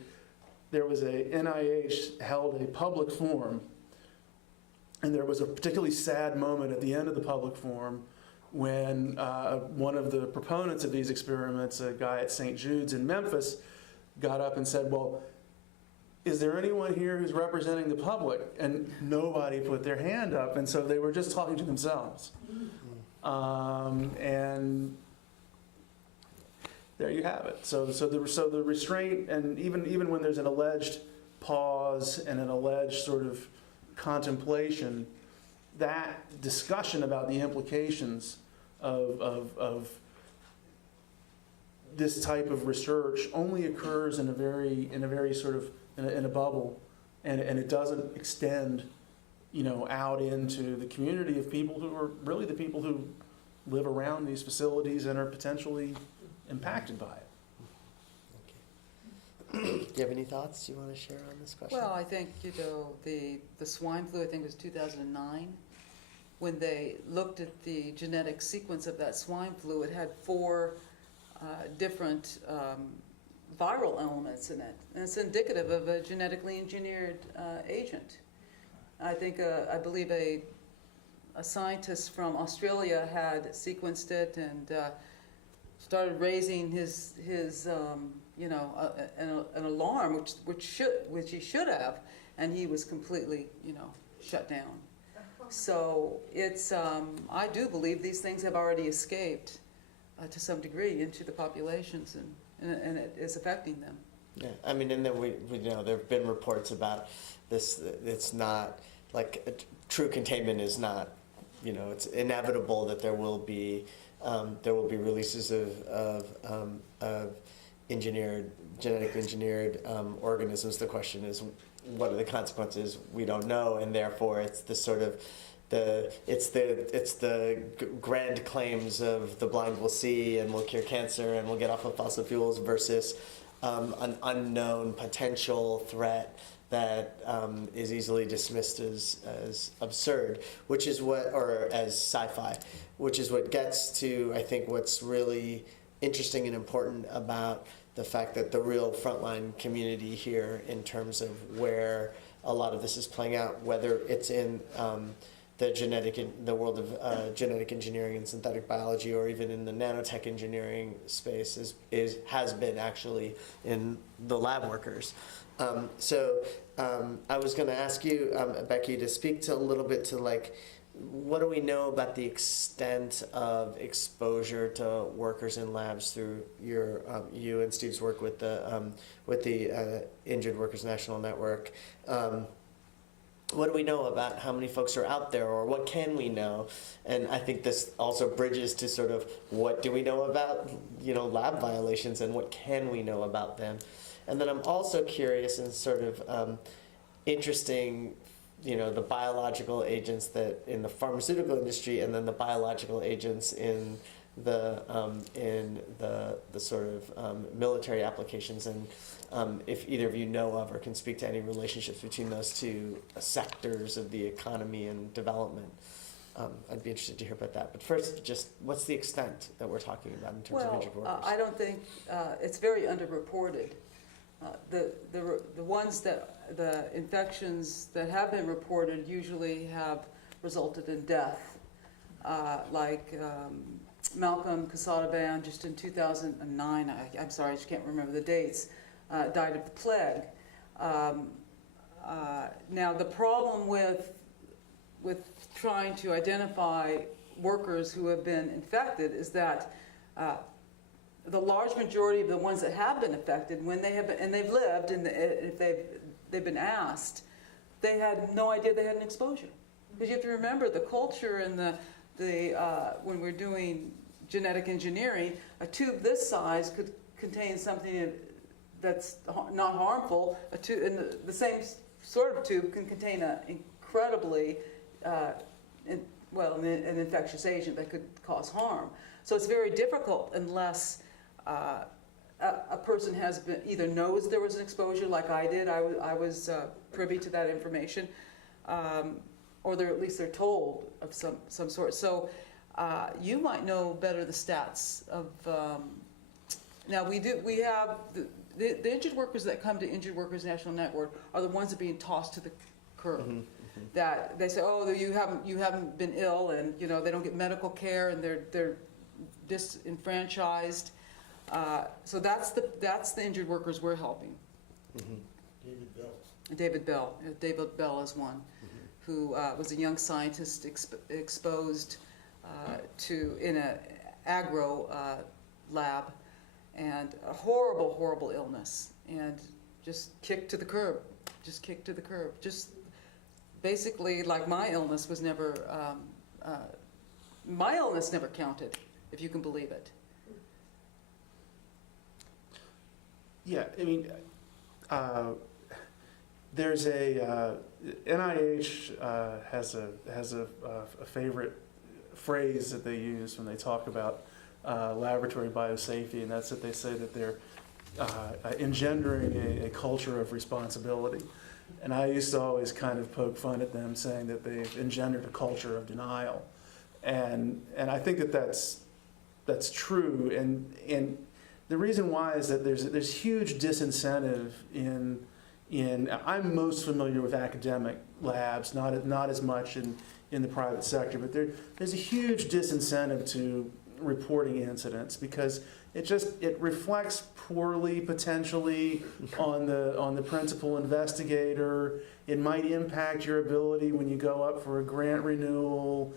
NIH held a public forum, and there was a particularly sad moment at the end of the public forum when one of the proponents of these experiments, a guy at St. Jude's in Memphis, got up and said, "Well, is there anyone here who's representing the public?" And nobody put their hand up, and so they were just talking to themselves. And there you have it. So the restraint, and even when there's an alleged pause and an alleged sort of contemplation, that discussion about the implications of this type of research only occurs in a very sort of in a bubble, and it doesn't extend, out into the community of people who are really the people who live around these facilities and are potentially impacted by it. Okay. Do you have any thoughts you want to share on this question? Well, I think, the swine flu, I think it was 2009, when they looked at the genetic sequence of that swine flu, it had 4 different viral elements in it. And it's indicative of a genetically engineered agent. I believe a scientist from Australia had sequenced it and started raising his an alarm, which he should have, and he was completely, shut down. So it's I do believe these things have already escaped to some degree into the populations, and it is affecting them. Yeah, I mean, and then we know there have been reports about this. It's not like true containment is not. It's inevitable that there will be releases of genetically engineered organisms. The question is, what are the consequences? We don't know, and therefore it's the sort of it's the grand claims of the blind will see and we'll cure cancer and we'll get off of fossil fuels versus an unknown potential threat that is easily dismissed as absurd, which is or as sci-fi, which is what gets to, I think, what's really interesting and important about the fact that the real frontline community here, in terms of where a lot of this is playing out, whether it's in the world of genetic engineering and synthetic biology, or even in the nanotech engineering space, has been actually in the lab workers. I was going to ask you, Becky, to speak to a little bit to like, what do we know about the extent of exposure to workers in labs through you and Steve's work with the Injured Workers National Network? What do we know about how many folks are out there, or what can we know? And I think this also bridges to sort of what do we know about, lab violations, and what can we know about them? And then I'm also curious and sort of interesting, the biological agents that in the pharmaceutical industry, and then the biological agents in the sort of military applications, and if either of you know of or can speak to any relationships between those two sectors of the economy and development. I'd be interested to hear about that. But first, just what's the extent that we're talking about in terms of injured workers? I don't think it's very underreported. The infections that have been reported usually have resulted in death, like Malcolm Casadavan just in 2009. I'm sorry, I just can't remember the dates. Died of the plague. Now the problem with trying to identify workers who have been infected is that the large majority of the ones that have been affected, when they have been, and they've lived, and if they've been asked, they had no idea they had an exposure. Because you have to remember the culture and the when we're doing genetic engineering, a tube this size could contain something that's not harmful. And the same sort of tube can contain an incredibly an infectious agent that could cause harm. So it's very difficult unless a person has been either knows there was an exposure, like I did. I was privy to that information, or at least they're told of some sort. So you might know better the stats of. Now we have the injured workers that come to Injured Workers National Network are the ones that are being tossed to the curb. Mm-hmm. That they say, oh, you haven't been ill, and they don't get medical care, and they're disenfranchised. So that's the injured workers we're helping. Mm-hmm. David Bell is one, mm-hmm. who was a young scientist exposed in an agro lab, and a horrible illness, and just kicked to the curb. Just basically, like my illness was never, my illness never counted, if you can believe it. Yeah, I mean, there's a NIH has a favorite phrase that they use when they talk about laboratory biosafety, and that's that they say that they're engendering a culture of responsibility. And I used to always kind of poke fun at them, saying that they've engendered a culture of denial, and I think that's true. And the reason why is that there's huge disincentive in I'm most familiar with academic labs, not as much in the private sector, but there's a huge disincentive to reporting incidents because it reflects poorly potentially on the principal investigator. It might impact your ability when you go up for a grant renewal.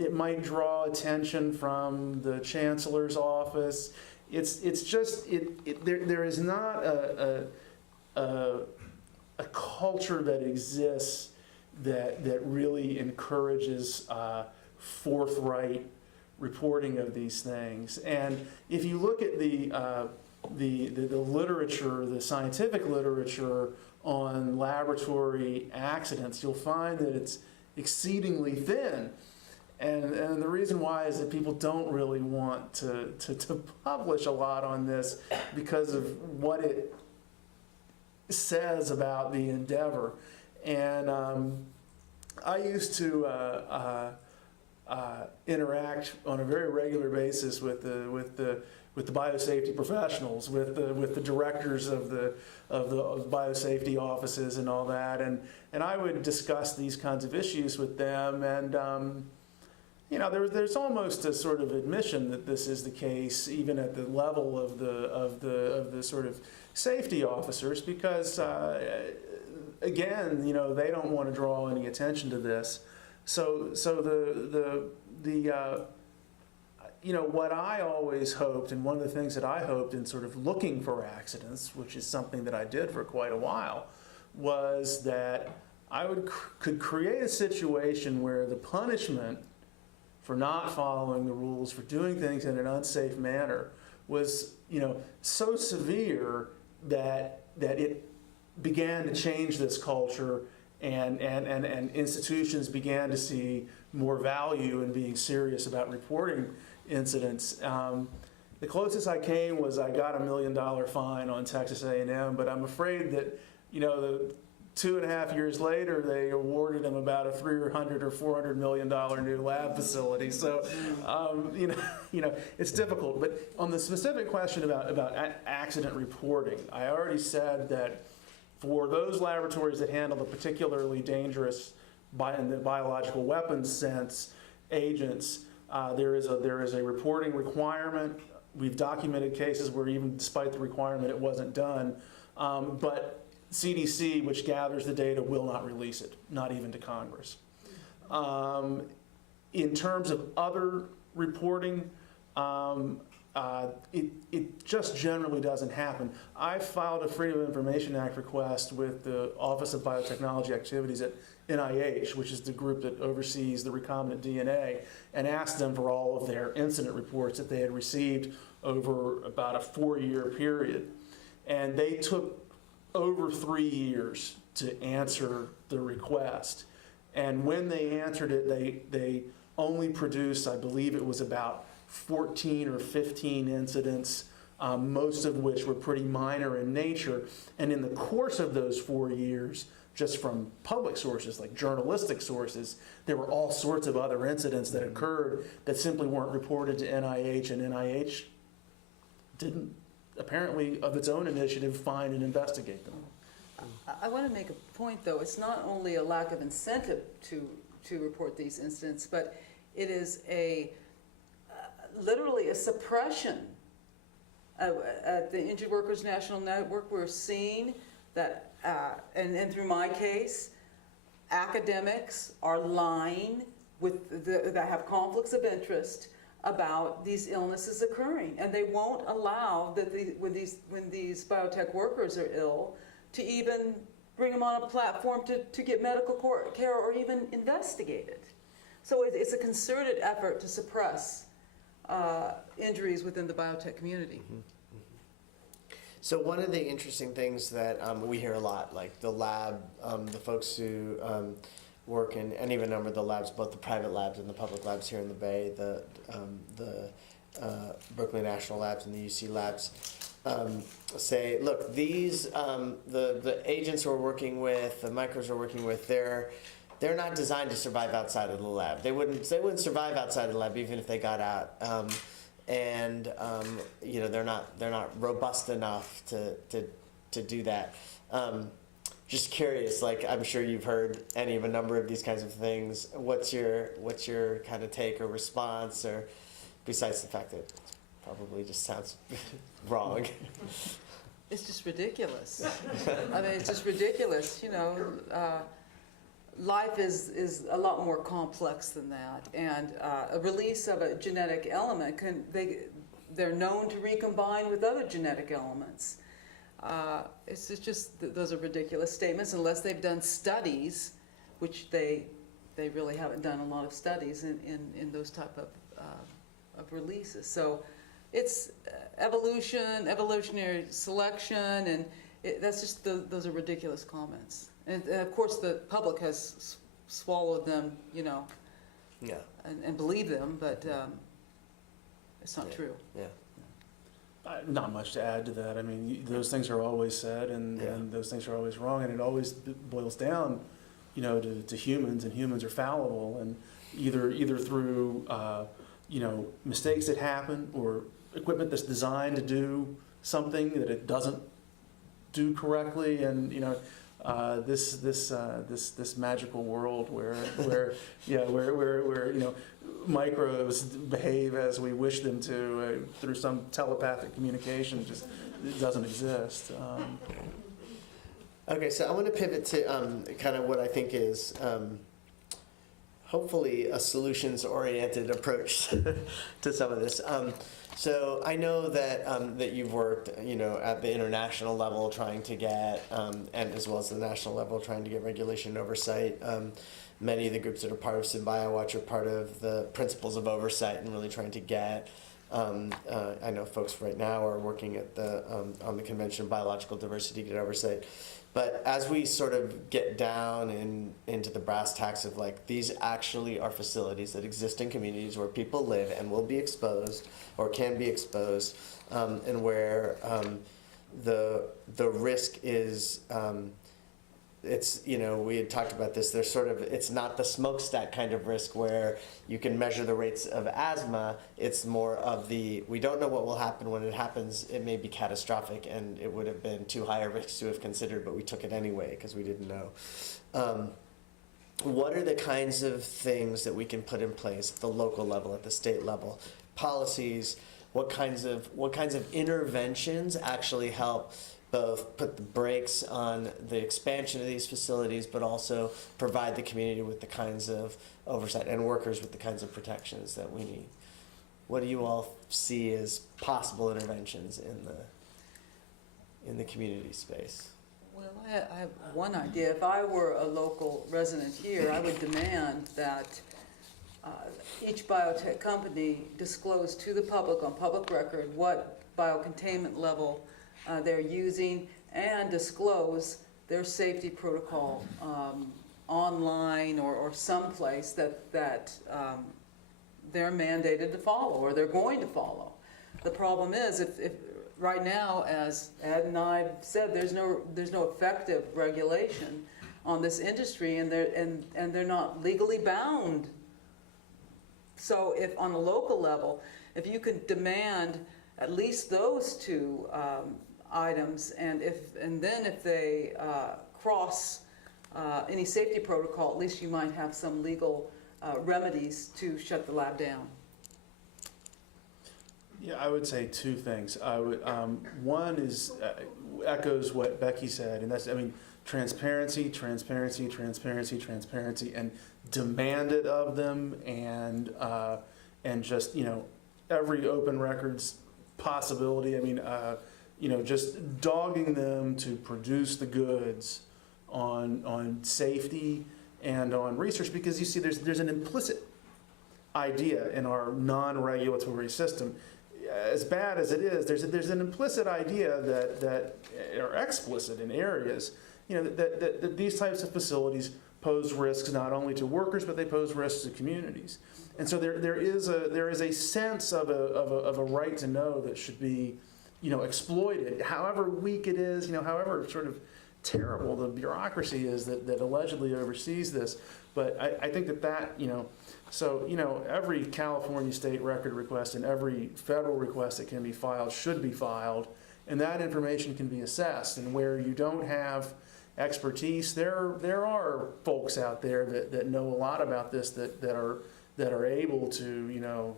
It might draw attention from the chancellor's office. It's just there is not a culture that exists that really encourages forthright reporting of these things. And if you look at the literature, the scientific literature on laboratory accidents, you'll find that it's exceedingly thin. And the reason why is that people don't really want to publish a lot on this because of what it says about the endeavor. And I used to interact on a very regular basis with the biosafety professionals, with the directors of the biosafety offices and all that, and I would discuss these kinds of issues with them, and there's almost a sort of admission that this is the case, even at the level of the sort of safety officers, because again, they don't want to draw any attention to this. So what I always hoped, and one of the things that I hoped in sort of looking for accidents, which is something that I did for quite a while, was that I could create a situation where the punishment for not following the rules, for doing things in an unsafe manner, was so severe that it began to change this culture, and institutions began to see more value in being serious about reporting incidents. The closest I came was I got a $1 million fine on Texas A&M, but I'm afraid that the 2.5 years later, they awarded them about a $300 or $400 million new lab facility. So, it's difficult. But on the specific question about accident reporting, I already said that for those laboratories that handle the particularly dangerous, in the biological weapons sense, agents, there is a reporting requirement. We've documented cases where even despite the requirement, it wasn't done. But CDC, which gathers the data, will not release it, not even to Congress. In terms of other reporting, it just generally doesn't happen. I filed a Freedom of Information Act request with the Office of Biotechnology Activities at NIH, which is the group that oversees the recombinant DNA, and asked them for all of their incident reports that they had received over about a 4-year period. And they took over 3 years to answer the request. And when they answered it, they only produced, I believe it was about 14 or 15 incidents, most of which were pretty minor in nature. And in the course of those 4 years, just from public sources, like journalistic sources, there were all sorts of other incidents that occurred that simply weren't reported to NIH, and NIH didn't, apparently, of its own initiative, find and investigate them. I want to make a point, though. It's not only a lack of incentive to report these incidents, but it is literally a suppression. At the Injured Workers National Network, we're seeing that, and through my case, academics are lying that have conflicts of interest about these illnesses occurring, and they won't allow that when these biotech workers are ill to even bring them on a platform to get medical care or even investigate it. So it's a concerted effort to suppress injuries within the biotech community. Mm-hmm. So one of the interesting things that we hear a lot, like the lab, the folks who work in any of a number of the labs, both the private labs and the public labs here in the Bay, the Berkeley National Labs and the UC Labs, say, look, these the agents we're working with, the microbes we're working with, they're not designed to survive outside of the lab. They wouldn't survive outside of the lab even if they got out. They're not robust enough to do that. Just curious, like, I'm sure you've heard any of a number of these kinds of things. What's your kind of take or response, or besides the fact that it probably just sounds wrong? It's just ridiculous. I mean, it's just ridiculous. Life is a lot more complex than that, and a release of a genetic element they're known to recombine with other genetic elements. It's just those are ridiculous statements unless they've done studies, which they really haven't done a lot of studies in those type of releases. So it's evolutionary selection, and that's just those are ridiculous comments. And of course, the public has swallowed them, Yeah. and believe them, but it's not true. Yeah. Not much to add to that. I mean, those things are always said, and those things are always wrong, and it always boils down, to humans, and humans are fallible, and either through, mistakes that happen, or equipment that's designed to do something that it doesn't do correctly, and this magical world where microbes behave as we wish them to through some telepathic communication. Just it doesn't exist. Okay, so I want to pivot to kind of what I think is hopefully a solutions-oriented approach to some of this. So I know that that you've worked, at the international level trying to get, and as well as the national level trying to get regulation and oversight. Many of the groups that are part of SymBioWatch are part of the principles of oversight and really trying to get. I know folks right now are working at on the Convention on Biological Diversity to get oversight. But as we sort of get down into the brass tacks of these actually are facilities that exist in communities where people live and will be exposed or can be exposed, and where the risk is, we had talked about this, it's not the smokestack kind of risk where you can measure the rates of asthma. It's more of we don't know what will happen when it happens. It may be catastrophic and it would have been too high a risk to have considered, but we took it anyway because we didn't know. What are the kinds of things that we can put in place at the local level, at the state level? Policies, what kinds of interventions actually help both put the brakes on the expansion of these facilities, but also provide the community with the kinds of oversight and workers with the kinds of protections that we need. What do you all see as possible interventions in the community space? Well, I have one idea. If I were a local resident here, I would demand that each biotech company disclose to the public on public record what biocontainment level they're using, and disclose their safety protocol online or someplace that they're mandated to follow or they're going to follow. The problem is if right now, as Ed and I said, there's no effective regulation on this industry, and they're not legally bound. So if on a local level, if you could demand at least those two items, and then if they cross any safety protocol, at least you might have some legal remedies to shut the lab down. Yeah, I would say two things. I would one is echoes what Becky said, and that's transparency, and demand it of them, and just every open records possibility. Just dogging them to produce the goods on safety and on research, because you see there's an implicit idea in our non-regulatory system. As bad as it is, there's an implicit idea that or explicit in areas, that these types of facilities pose risks not only to workers, but they pose risks to communities. And so there is a sense of a right to know that should be exploited, however weak it is, however sort of terrible the bureaucracy is that allegedly oversees this. But I think that every California state record request and every federal request that can be filed should be filed, and that information can be assessed. And where you don't have expertise, there are folks out there that know a lot about this that are able to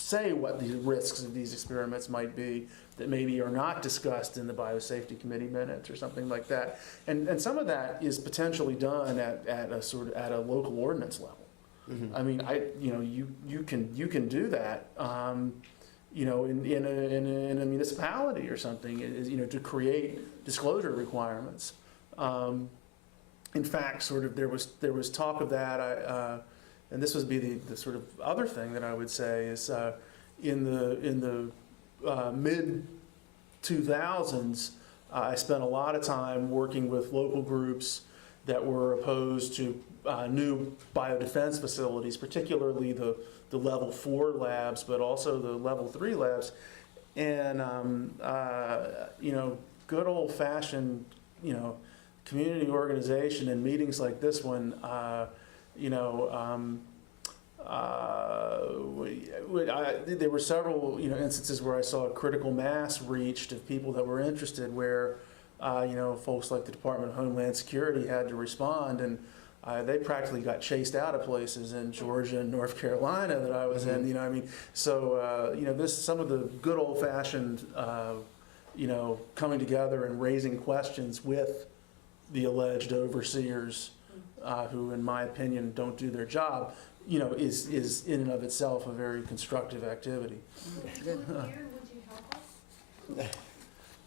say what the risks of these experiments might be that maybe are not discussed in the Biosafety Committee minutes or something like that. And some of that is potentially done at a local ordinance level. Mm-hmm. You can do that in a municipality or something, to create disclosure requirements. In fact, there was talk of that. And this would be the sort of other thing that I would say is in the mid 2000s, I spent a lot of time working with local groups that were opposed to new biodefense facilities, particularly the level 4 labs, but also the level 3 labs. And good old-fashioned community organization and meetings like this one. There were several instances where I saw a critical mass reached of people that were interested, where folks like the Department of Homeland Security had to respond, and they practically got chased out of places in Georgia and North Carolina that I was in. So some of the good old-fashioned, coming together and raising questions with the alleged overseers, who, in my opinion, don't do their job, is in and of itself a very constructive activity. Would you help us?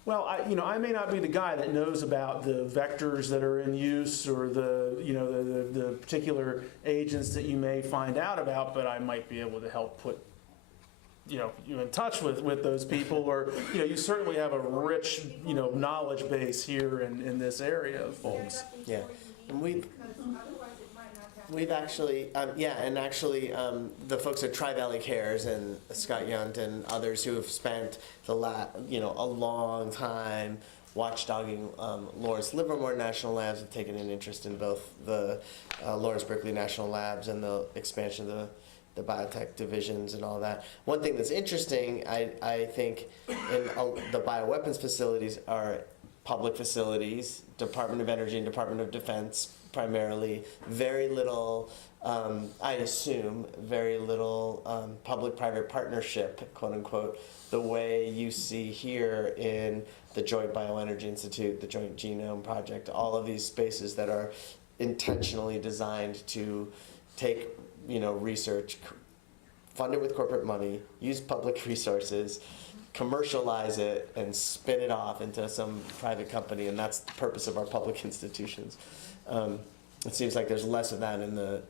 Well, I may not be the guy that knows about the vectors that are in use or the particular agents that you may find out about, but I might be able to help put you in touch with those people, or you certainly have a rich knowledge base here in this area of folks. Yeah, and we've actually, the folks at Tri-Valley Cares and Scott Yunt and others who have spent a long time watchdogging Lawrence Livermore National Labs have taken an interest in both the Lawrence Berkeley National Labs and the expansion of the biotech divisions and all that. One thing that's interesting, I think, in the bioweapons facilities are public facilities, Department of Energy and Department of Defense primarily, very little, I assume, very little public-private partnership, quote unquote, the way you see here in the Joint Bioenergy Institute, the Joint Genome Project, all of these spaces that are intentionally designed to take research, fund it with corporate money, use public resources, commercialize it, and spin it off into some private company, and that's the purpose of our public institutions. It seems like there's less of that in the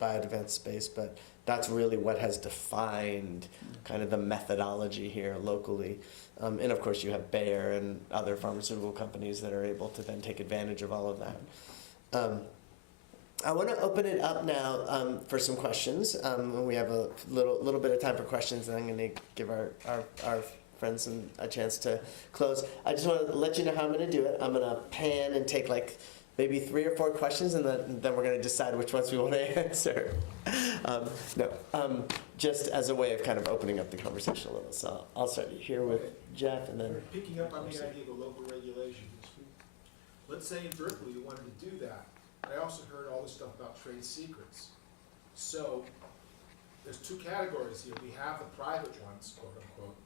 biodefense space, but that's really what has defined kind of the methodology here locally. And of course, you have Bayer and other pharmaceutical companies that are able to then take advantage of all of that. I want to open it up now for some questions. We have a little bit of time for questions, and I'm going to give our friends a chance to close. I just want to let you know how I'm going to do it. I'm going to pan and take maybe 3 or 4 questions, and then we're going to decide which ones we want to answer. Just as a way of kind of opening up the conversation a little. So I'll start here with Jeff, and then picking up on the idea of the local regulations. Let's say in Berkeley you wanted to do that. I also heard all this stuff about trade secrets. So there's 2 categories here. We have the private ones, quote unquote,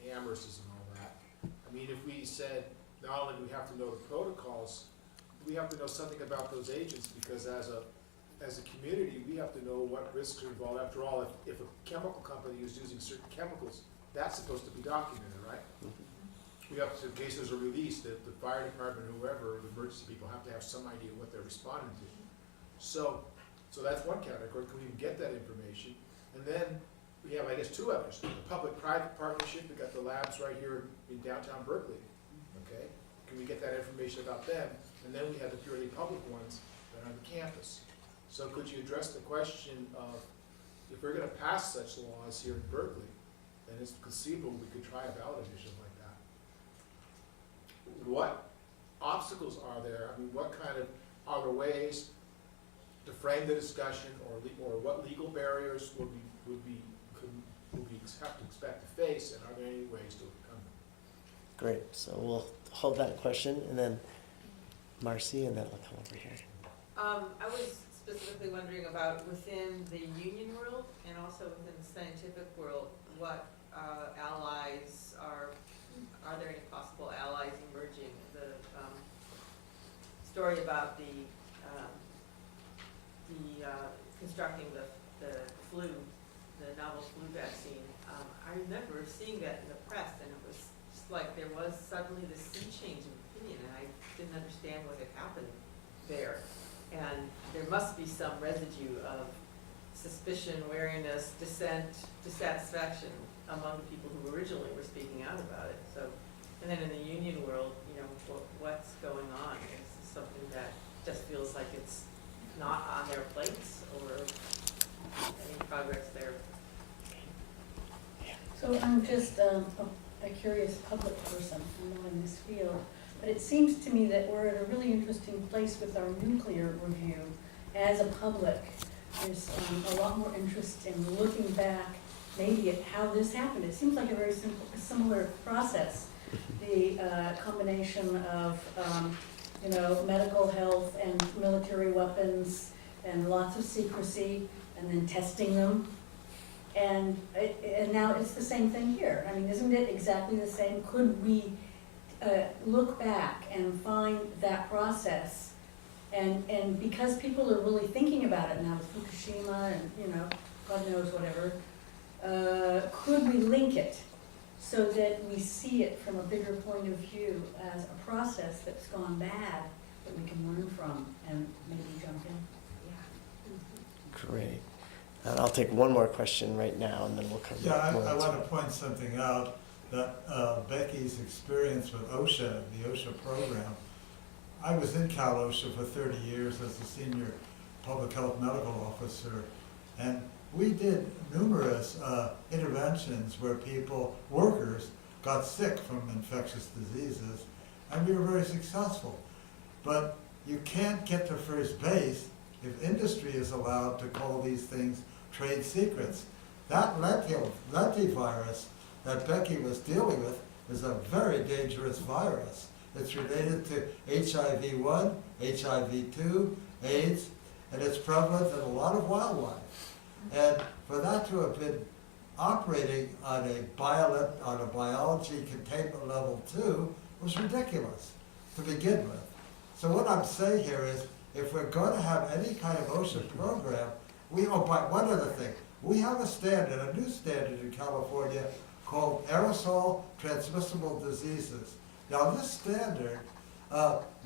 the Amhersts and all that. I mean, if we said not only do we have to know the protocols, we have to know something about those agents, because as a community, we have to know what risks are involved. After all, if a chemical company is using certain chemicals, that's supposed to be documented, right? We have to, in case there's a release, that the fire department, whoever, the emergency people have to have some idea what they're responding to. So that's one category. Can we even get that information? And then we have, I guess, 2 others. The public-private partnership. We got the labs right here in downtown Berkeley. Okay, can we get that information about them? And then we have the purely public ones that are on the campus. So could you address the question of, if we're going to pass such laws here in Berkeley, then it's conceivable we could try a ballot initiative like that. What obstacles are there? I mean, what kind of are there ways to frame the discussion, or what legal barriers would we have to expect to face, and are there any ways to overcome them? great. So we'll hold that question, and then Marcy, and then I'll come over here. I was specifically wondering about within the union world and also within the scientific world, what allies are there any possible allies emerging? The story about the constructing the flu, the novel flu vaccine, I remember seeing that in the press, and it was just like there was suddenly this sea change in opinion, and I didn't understand what had happened there. And there must be some residue of suspicion, wariness, dissent, dissatisfaction among the people who originally were speaking out about it. So, and then in the union world, what's going on? Is this something that just feels like it's not on their plates, or any progress there? So I'm just a curious public person, I'm not in this field, but it seems to me that we're at a really interesting place with our nuclear review as a public. There's a lot more interest in looking back maybe at how this happened. It seems like a very similar process. The the combination of, medical health and military weapons and lots of secrecy and then testing them. And now it's the same thing here. I mean, isn't it exactly the same? Could we look back and find that process? And because people are really thinking about it now with Fukushima and, God knows whatever, could we link it so that we see it from a bigger point of view as a process that's gone bad that we can learn from and maybe jump in? Great. And I'll take one more question right now, and then we'll come Yeah, back. I want to point something out, that Becky's experience with OSHA, the OSHA program. I was in Cal OSHA for 30 years as a senior public health medical officer, and we did numerous interventions where workers got sick from infectious diseases, and we were very successful. But you can't get to first base if industry is allowed to call these things trade secrets. That lentivirus that Becky was dealing with is a very dangerous virus. It's related to HIV-1, HIV-2, AIDS, and it's prevalent in a lot of wildlife. And for that to have been operating on a biology containment level 2 was ridiculous to begin with. So what I'm saying here is, if we're going to have any kind of OSHA program, but one other thing, we have a new standard in California called aerosol transmissible diseases. Now this standard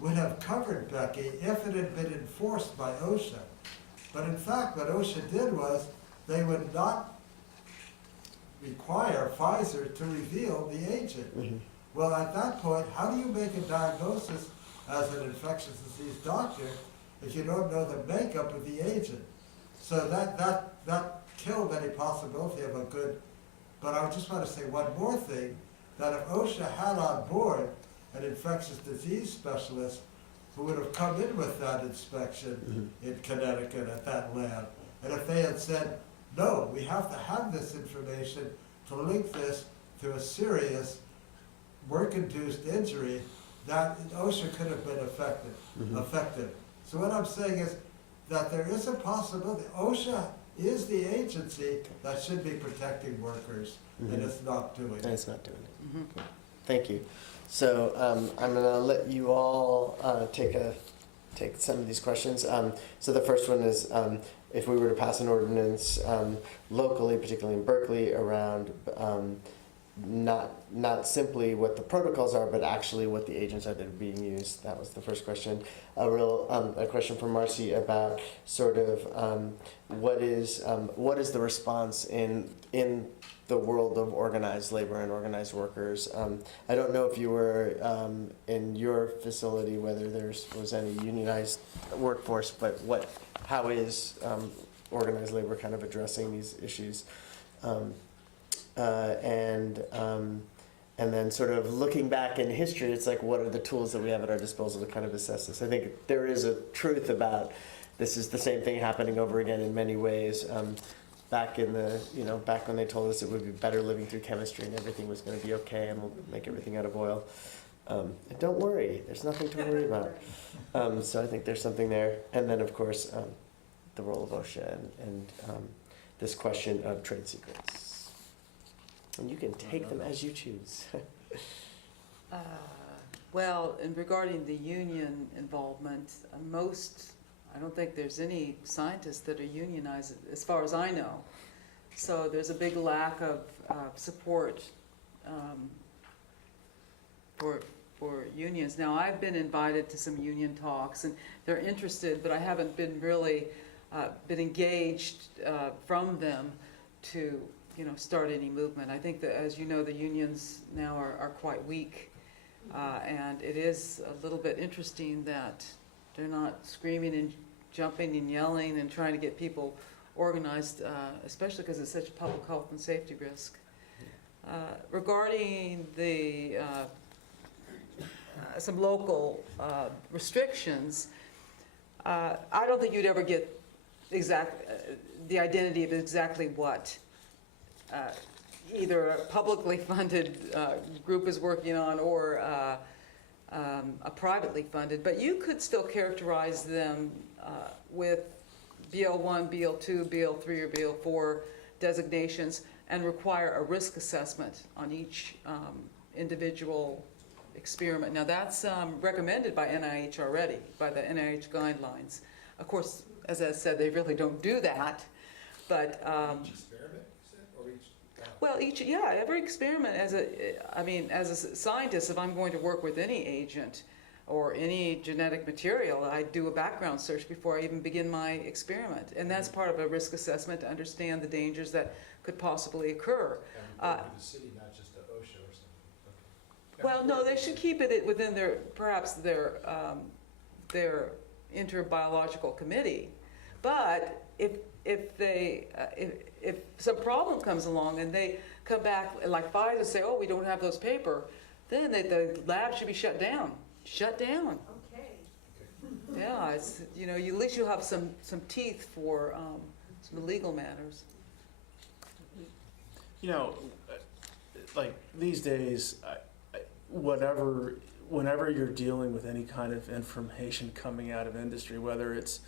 would have covered Becky if it had been enforced by OSHA. But in fact, what OSHA did was they would not require Pfizer to reveal the agent. Mm-hmm. Well, at that point, how do you make a diagnosis as an infectious disease doctor if you don't know the makeup of the agent? So that killed any possibility of a good, but I just want to say one more thing, that if OSHA had on board an infectious disease specialist who would have come in with that inspection in Connecticut at that lab, and if they had said, no, we have to have this information to link this to a serious work-induced injury, that OSHA could have been effective. So what I'm saying is that there is a possibility. OSHA is the agency that should be protecting workers, and it's not doing it. And it's not doing it. Thank you. So I'm going to let you all take some of these questions. So the first one is, if we were to pass an ordinance locally, particularly in Berkeley, around not simply what the protocols are, but actually what the agents are that are being used. That was the first question. A question from Marcy about sort of what is the response in the world of organized labor and organized workers. I don't know if you were in your facility whether there was any unionized workforce, but how is organized labor kind of addressing these issues? And then sort of looking back in history, it's like, what are the tools that we have at our disposal to kind of assess this? I think there is a truth about this is the same thing happening over again in many ways. Back when they told us it would be better living through chemistry and everything was going to be okay and we'll make everything out of oil. Don't worry, there's nothing to worry about. So I think there's something there. And then, of course, the role of OSHA and this question of trade secrets. And you can take them as you choose. Well, in regarding the union involvement, I don't think there's any scientists that are unionized, as far as I know. So there's a big lack of support for unions. Now, I've been invited to some union talks, and they're interested, but I haven't been really been engaged from them to start any movement. I think that, as you know, the unions now are quite weak, and it is a little bit interesting that they're not screaming and jumping and yelling and trying to get people organized, especially because it's such a public health and safety risk. Regarding the some local restrictions, I don't think you'd ever get the identity of exactly what either a publicly funded group is working on or a privately funded, but you could still characterize them with BL1, BL2, BL3, or BL4 designations and require a risk assessment on each individual experiment. Now that's recommended by NIH already, by the NIH guidelines. Of course, as I said, they really don't do that, but Each experiment, you said, or each? well, every experiment as a scientist, if I'm going to work with any agent or any genetic material, I do a background search before I even begin my experiment. And that's part of a risk assessment to understand the dangers that could possibly occur. And to the city, not just to OSHA or something. Okay. Well, no, they should keep it within perhaps their interbiological committee. But if some problem comes along and they come back, like Pfizer say, oh, we don't have those paper, then the lab should be shut down. Shut down. Okay. Yeah, it's, at least you'll have some teeth for some legal matters. Like these days, whenever you're dealing with any kind of information coming out of industry, whether it's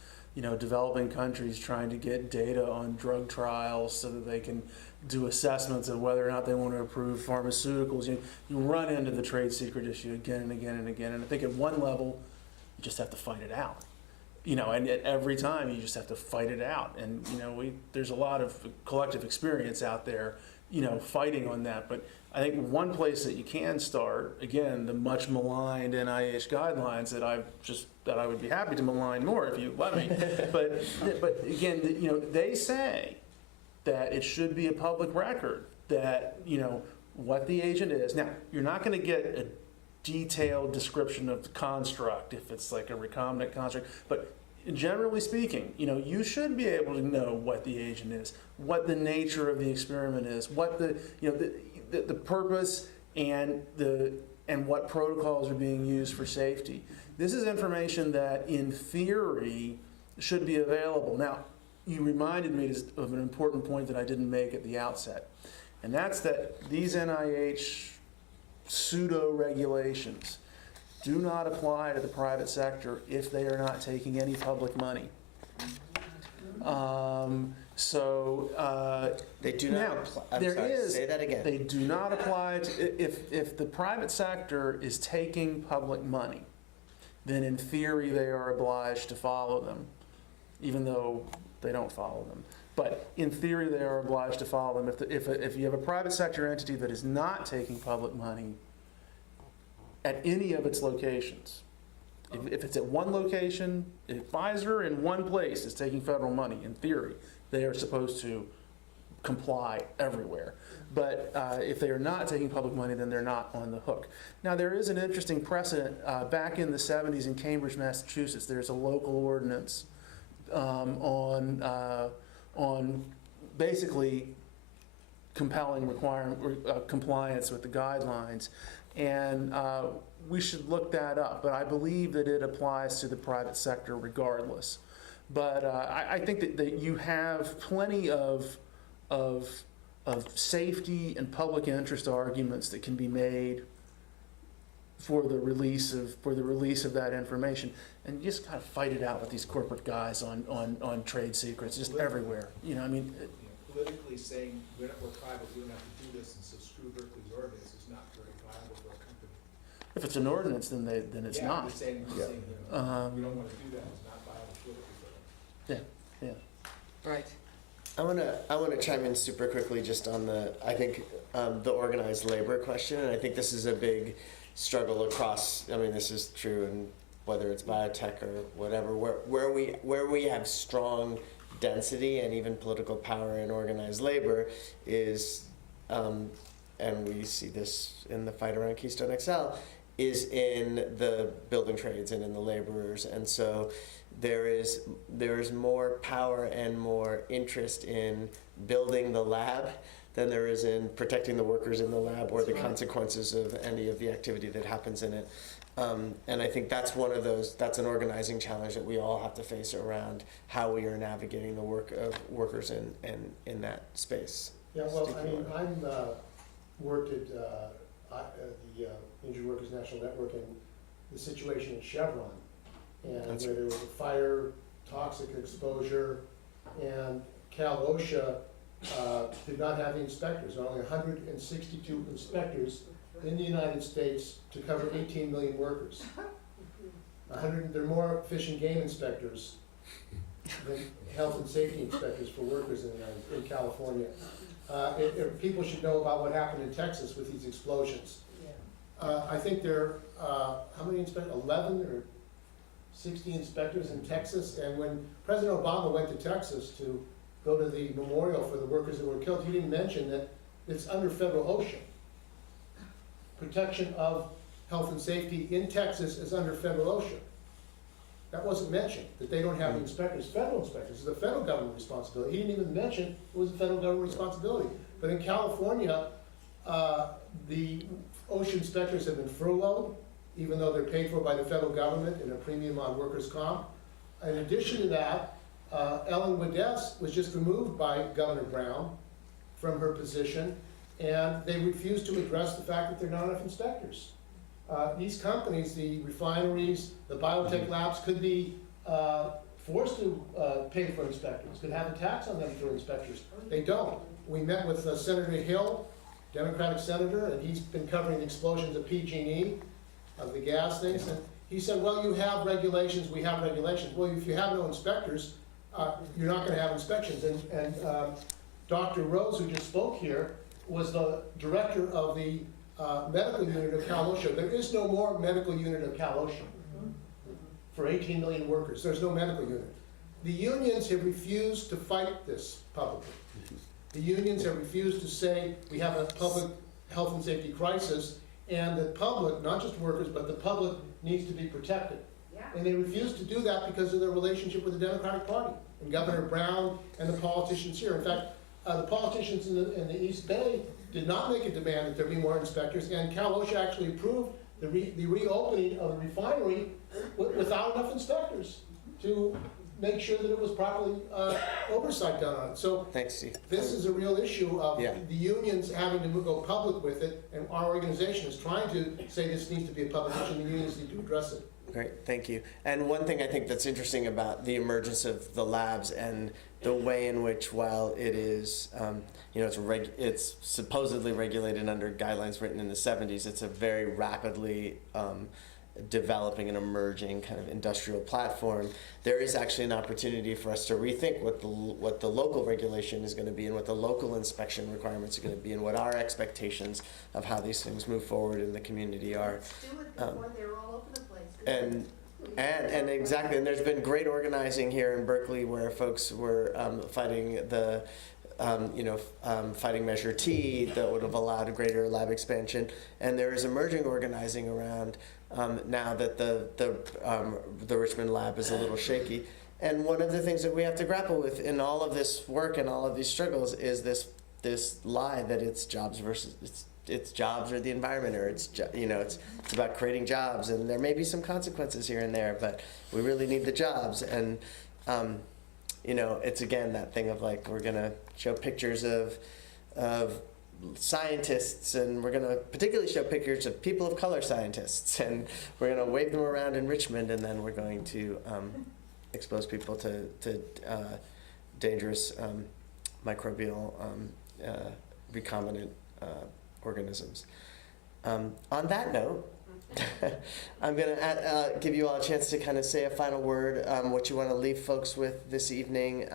developing countries trying to get data on drug trials so that they can do assessments of whether or not they want to approve pharmaceuticals, you run into the trade secret issue again and again and again. And I think at one level, you just have to fight it out. And at every time you just have to fight it out. And there's a lot of collective experience out there, fighting on that. But I think one place that you can start, again, the much maligned NIH guidelines that I would be happy to malign more if you let me. but again, they say that it should be a public record that what the agent is. Now, you're not going to get a detailed description of the construct if it's like a recombinant construct, but generally speaking, you should be able to know what the agent is, what the nature of the experiment is, what the purpose and what protocols are being used for safety. This is information that, in theory, should be available. Now, you reminded me of an important point that I didn't make at the outset, and that's that these NIH pseudo-regulations do not apply to the private sector if they are not taking any public money. They do not apply. Say that again. They do not apply to, if the private sector is taking public money, then in theory they are obliged to follow them, even though they don't follow them. But in theory they are obliged to follow them. If you have a private sector entity that is not taking public money at any of its locations, if it's at one location, if Pfizer in one place is taking federal money, in theory, they are supposed to comply everywhere. But if they are not taking public money, then they're not on the hook. Now, there is an interesting precedent. Back in the 70s in Cambridge, Massachusetts, there's a local ordinance on basically compelling compliance with the guidelines. And we should look that up, but I believe that it applies to the private sector regardless. But I think that you have plenty of safety and public interest arguments that can be made for the release of that information, and you just kind of fight it out with these corporate guys on trade secrets just everywhere. Politically saying we're private, we don't have to do this, and so screw Berkeley's ordinance is not very viable for a company. If it's an ordinance, then it's Yeah, not. I'm saying we don't want to do that. It's not viable politically for them. Yeah. Right. I want to chime in super quickly just on the organized labor question, and I think this is a big struggle across. I mean, this is true, and whether it's biotech or whatever, where we have strong density and even political power in organized labor is, and we see this in the fight around Keystone XL, is in the building trades and in the laborers, and so there is more power and more interest in building the lab than there is in protecting the workers in the lab or the consequences of any of the activity that happens in it. And I think that's that's an organizing challenge that we all have to face around how we are navigating the work of workers in that space. Yeah, well, Sticky I mean, one. I'm, worked at, the Injured Workers National Network and the situation at Chevron. And That's where there was a fire, toxic exposure, and Cal OSHA, did not have the inspectors. There are only 162 inspectors in the United States to cover 18 million workers. There are more fish and game inspectors than health and safety inspectors for workers in California. People should know about what happened in Texas with these explosions. I think there are, how many inspectors, 11 or 60 inspectors in Texas, and when President Obama went to Texas to go to the memorial for the workers that were killed, he didn't mention that it's under federal OSHA. Protection of health and safety in Texas is under federal OSHA. That wasn't mentioned, that they don't have the inspectors, federal inspectors, it's a federal government responsibility. He didn't even mention it was a federal government responsibility. But in California, the OSHA inspectors have been furloughed, even though they're paid for by the federal government in a premium on workers' comp. In addition to that, Ellen Wadess was just removed by Governor Brown from her position, and they refused to address the fact that there are not enough inspectors. These companies, the refineries, the biotech labs, could be forced to pay for inspectors, could have a tax on them for inspectors. They don't. We met with Senator Hill, Democratic senator, and he's been covering the explosions of PG&E, of the gas things, and he said, well, you have regulations, we have regulations. Well, if you have no inspectors, you're not gonna have inspections. And Dr. Rose, who just spoke here, was the director of the medical unit of Cal OSHA. There is no more medical unit of Cal OSHA for 18 million workers. There's no medical unit. The unions have refused to fight this publicly. The unions have refused to say we have a public health and safety crisis, and the public, not just workers, but the public needs to be protected. Yeah. And they refuse to do that because of their relationship with the Democratic Party and Governor Brown and the politicians here. In fact, the politicians in the East Bay did not make a demand that there be more inspectors, and Cal OSHA actually approved the reopening of the refinery without enough inspectors to make sure that it was properly oversight done on it. So Thanks, Steve. this is a real issue of Yeah. the unions having to go public with it, and our organization is trying to say this needs to be a public issue, and the unions need to address it. Great, thank you. And one thing I think that's interesting about the emergence of the labs and the way in which, while it is, it's supposedly regulated under guidelines written in the 70s, it's a very rapidly developing and emerging kind of industrial platform. There is actually an opportunity for us to rethink what the local regulation is going to be, and what the local inspection requirements are going to be, and what our expectations of how these things move forward in the community are. Let's do it before they're all over the place. And exactly, and there's been great organizing here in Berkeley where folks were fighting the fighting Measure T that would have allowed a greater lab expansion, and there is emerging organizing around now that the Richmond lab is a little shaky. And one of the things that we have to grapple with in all of this work and all of these struggles is this lie that it's jobs versus it's jobs or the environment, or it's about creating jobs, and there may be some consequences here and there, but we really need the jobs. And it's again that thing of like, we're gonna show pictures of scientists, and we're gonna particularly show pictures of people of color scientists, and we're gonna wave them around in Richmond, and then we're going to expose people to dangerous microbial recombinant organisms. On that note, I'm going to give you all a chance to kind of say a final word, what you want to leave folks with this evening,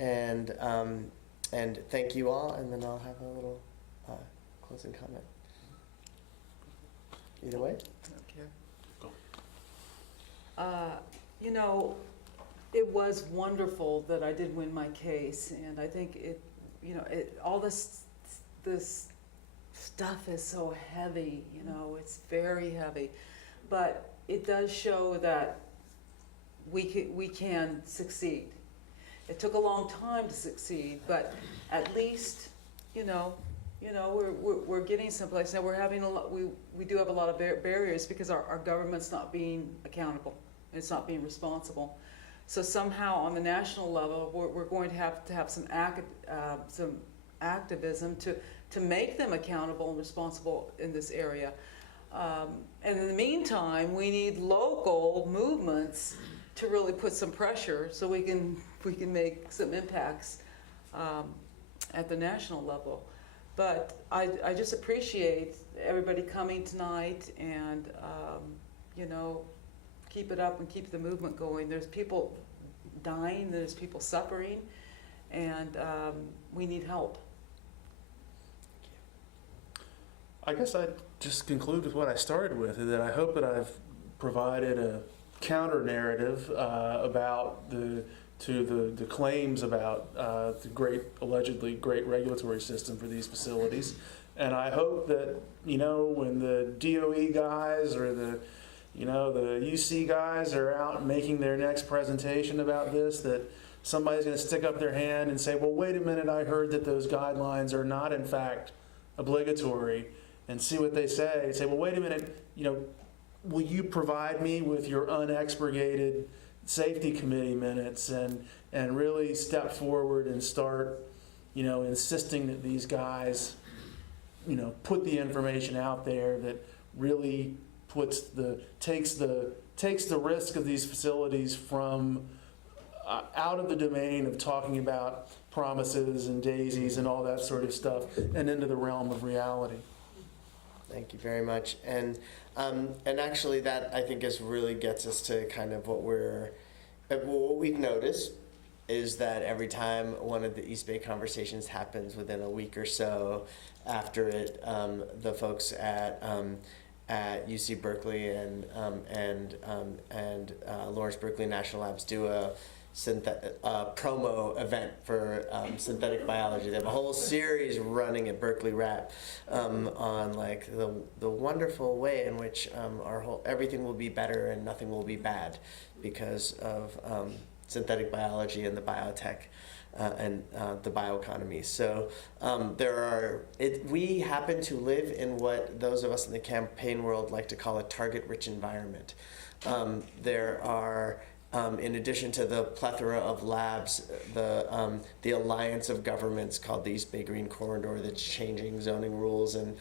and thank you all, and then I'll have a little closing comment. Either way. It was wonderful that I did win my case, and I think all this stuff is so heavy, it's very heavy, but it does show that we can succeed. It took a long time to succeed, but at least, we're getting someplace. Now we're having we do have a lot of barriers because our government's not being accountable. It's not being responsible. So somehow on the national level, we're going to have some activism to make them accountable and responsible in this area. And in the meantime, we need local movements to really put some pressure so we can make some impacts at the national level. But I just appreciate everybody coming tonight and, you know, keep it up and keep the movement going. There's people dying, there's people suffering, and we need help. I guess I'd just conclude with what I started with, is that I hope that I've provided a counter narrative about the claims about the allegedly great regulatory system for these facilities. And I hope that, you know, when the DOE guys or the UC guys are out making their next presentation about this, that somebody's going to stick up their hand and say, well, wait a minute, I heard that those guidelines are not in fact obligatory, and see what they say. Say, well, wait a minute, you know, will you provide me with your unexpurgated safety committee minutes and really step forward and start, you know, insisting that these guys, you know, put the information out there that really takes the risk of these facilities from out of the domain of talking about promises and daisies and all that sort of stuff and into the realm of reality. Thank you very much. And actually that I think really gets us to kind of what we've noticed is that every time one of the East Bay conversations happens within a week or so after it, the folks at UC Berkeley and Lawrence Berkeley National Labs do a promo event for synthetic biology. They have a whole series running at Berkeley Rap on like the wonderful way in which everything will be better and nothing will be bad because of synthetic biology and the biotech and the bioeconomy. So we happen to live in what those of us in the campaign world like to call a target-rich environment. There are in addition to the plethora of labs, the alliance of governments called the East Bay Green Corridor that's changing zoning rules and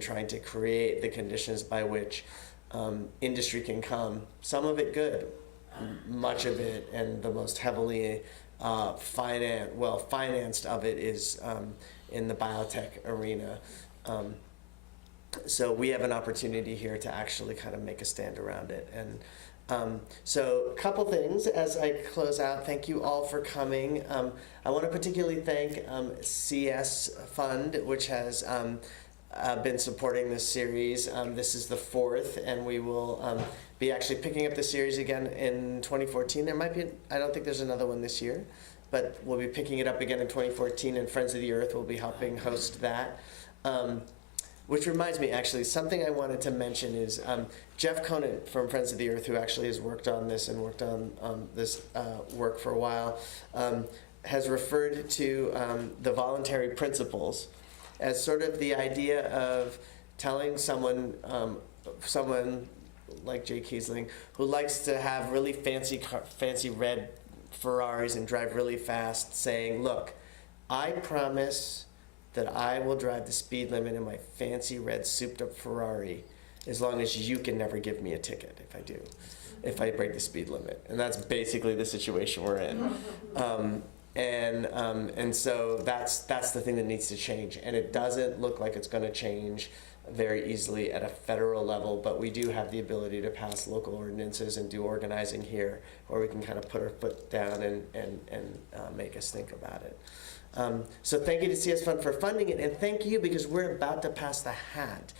trying to create the conditions by which industry can come. Some of it good, much of it, and the most heavily financed of it is in the biotech arena. So we have an opportunity here to actually kind of make a stand around it. And so a couple things as I close out. Thank you all for coming. I want to particularly thank CS Fund, which has been supporting this series. This is the 4th, and we will be actually picking up the series again in 2014. There might be, I don't think there's another one this year, but we'll be picking it up again in 2014, and Friends of the Earth will be helping host that. Which reminds me, actually, something I wanted to mention is Jeff Conant from Friends of the Earth, who actually has worked on this and worked on this work for a while, has referred to the voluntary principles as sort of the idea of telling someone like Jay Kiesling, who likes to have really fancy red Ferraris and drive really fast, saying, look, I promise that I will drive the speed limit in my fancy red souped up Ferrari as long as you can never give me a ticket if I break the speed limit. And that's basically the situation we're in. And so that's the thing that needs to change. And it doesn't look like it's going to change very easily at a federal level, but we do have the ability to pass local ordinances and do organizing here where we can kind of put our foot down and make us think about it. So thank you to CS Fund for funding it, and thank you because we're about to pass the hat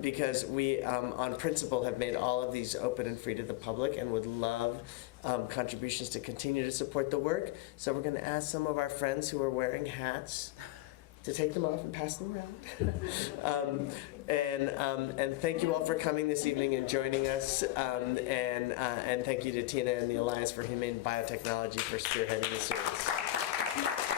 because we, on principle, have made all of these open and free to the public and would love contributions to continue to support the work. So we're going to ask some of our friends who are wearing hats to take them off and pass them around. And thank you all for coming this evening and joining us. And thank you to Tina and the Alliance for Humane Biotechnology for spearheading the series.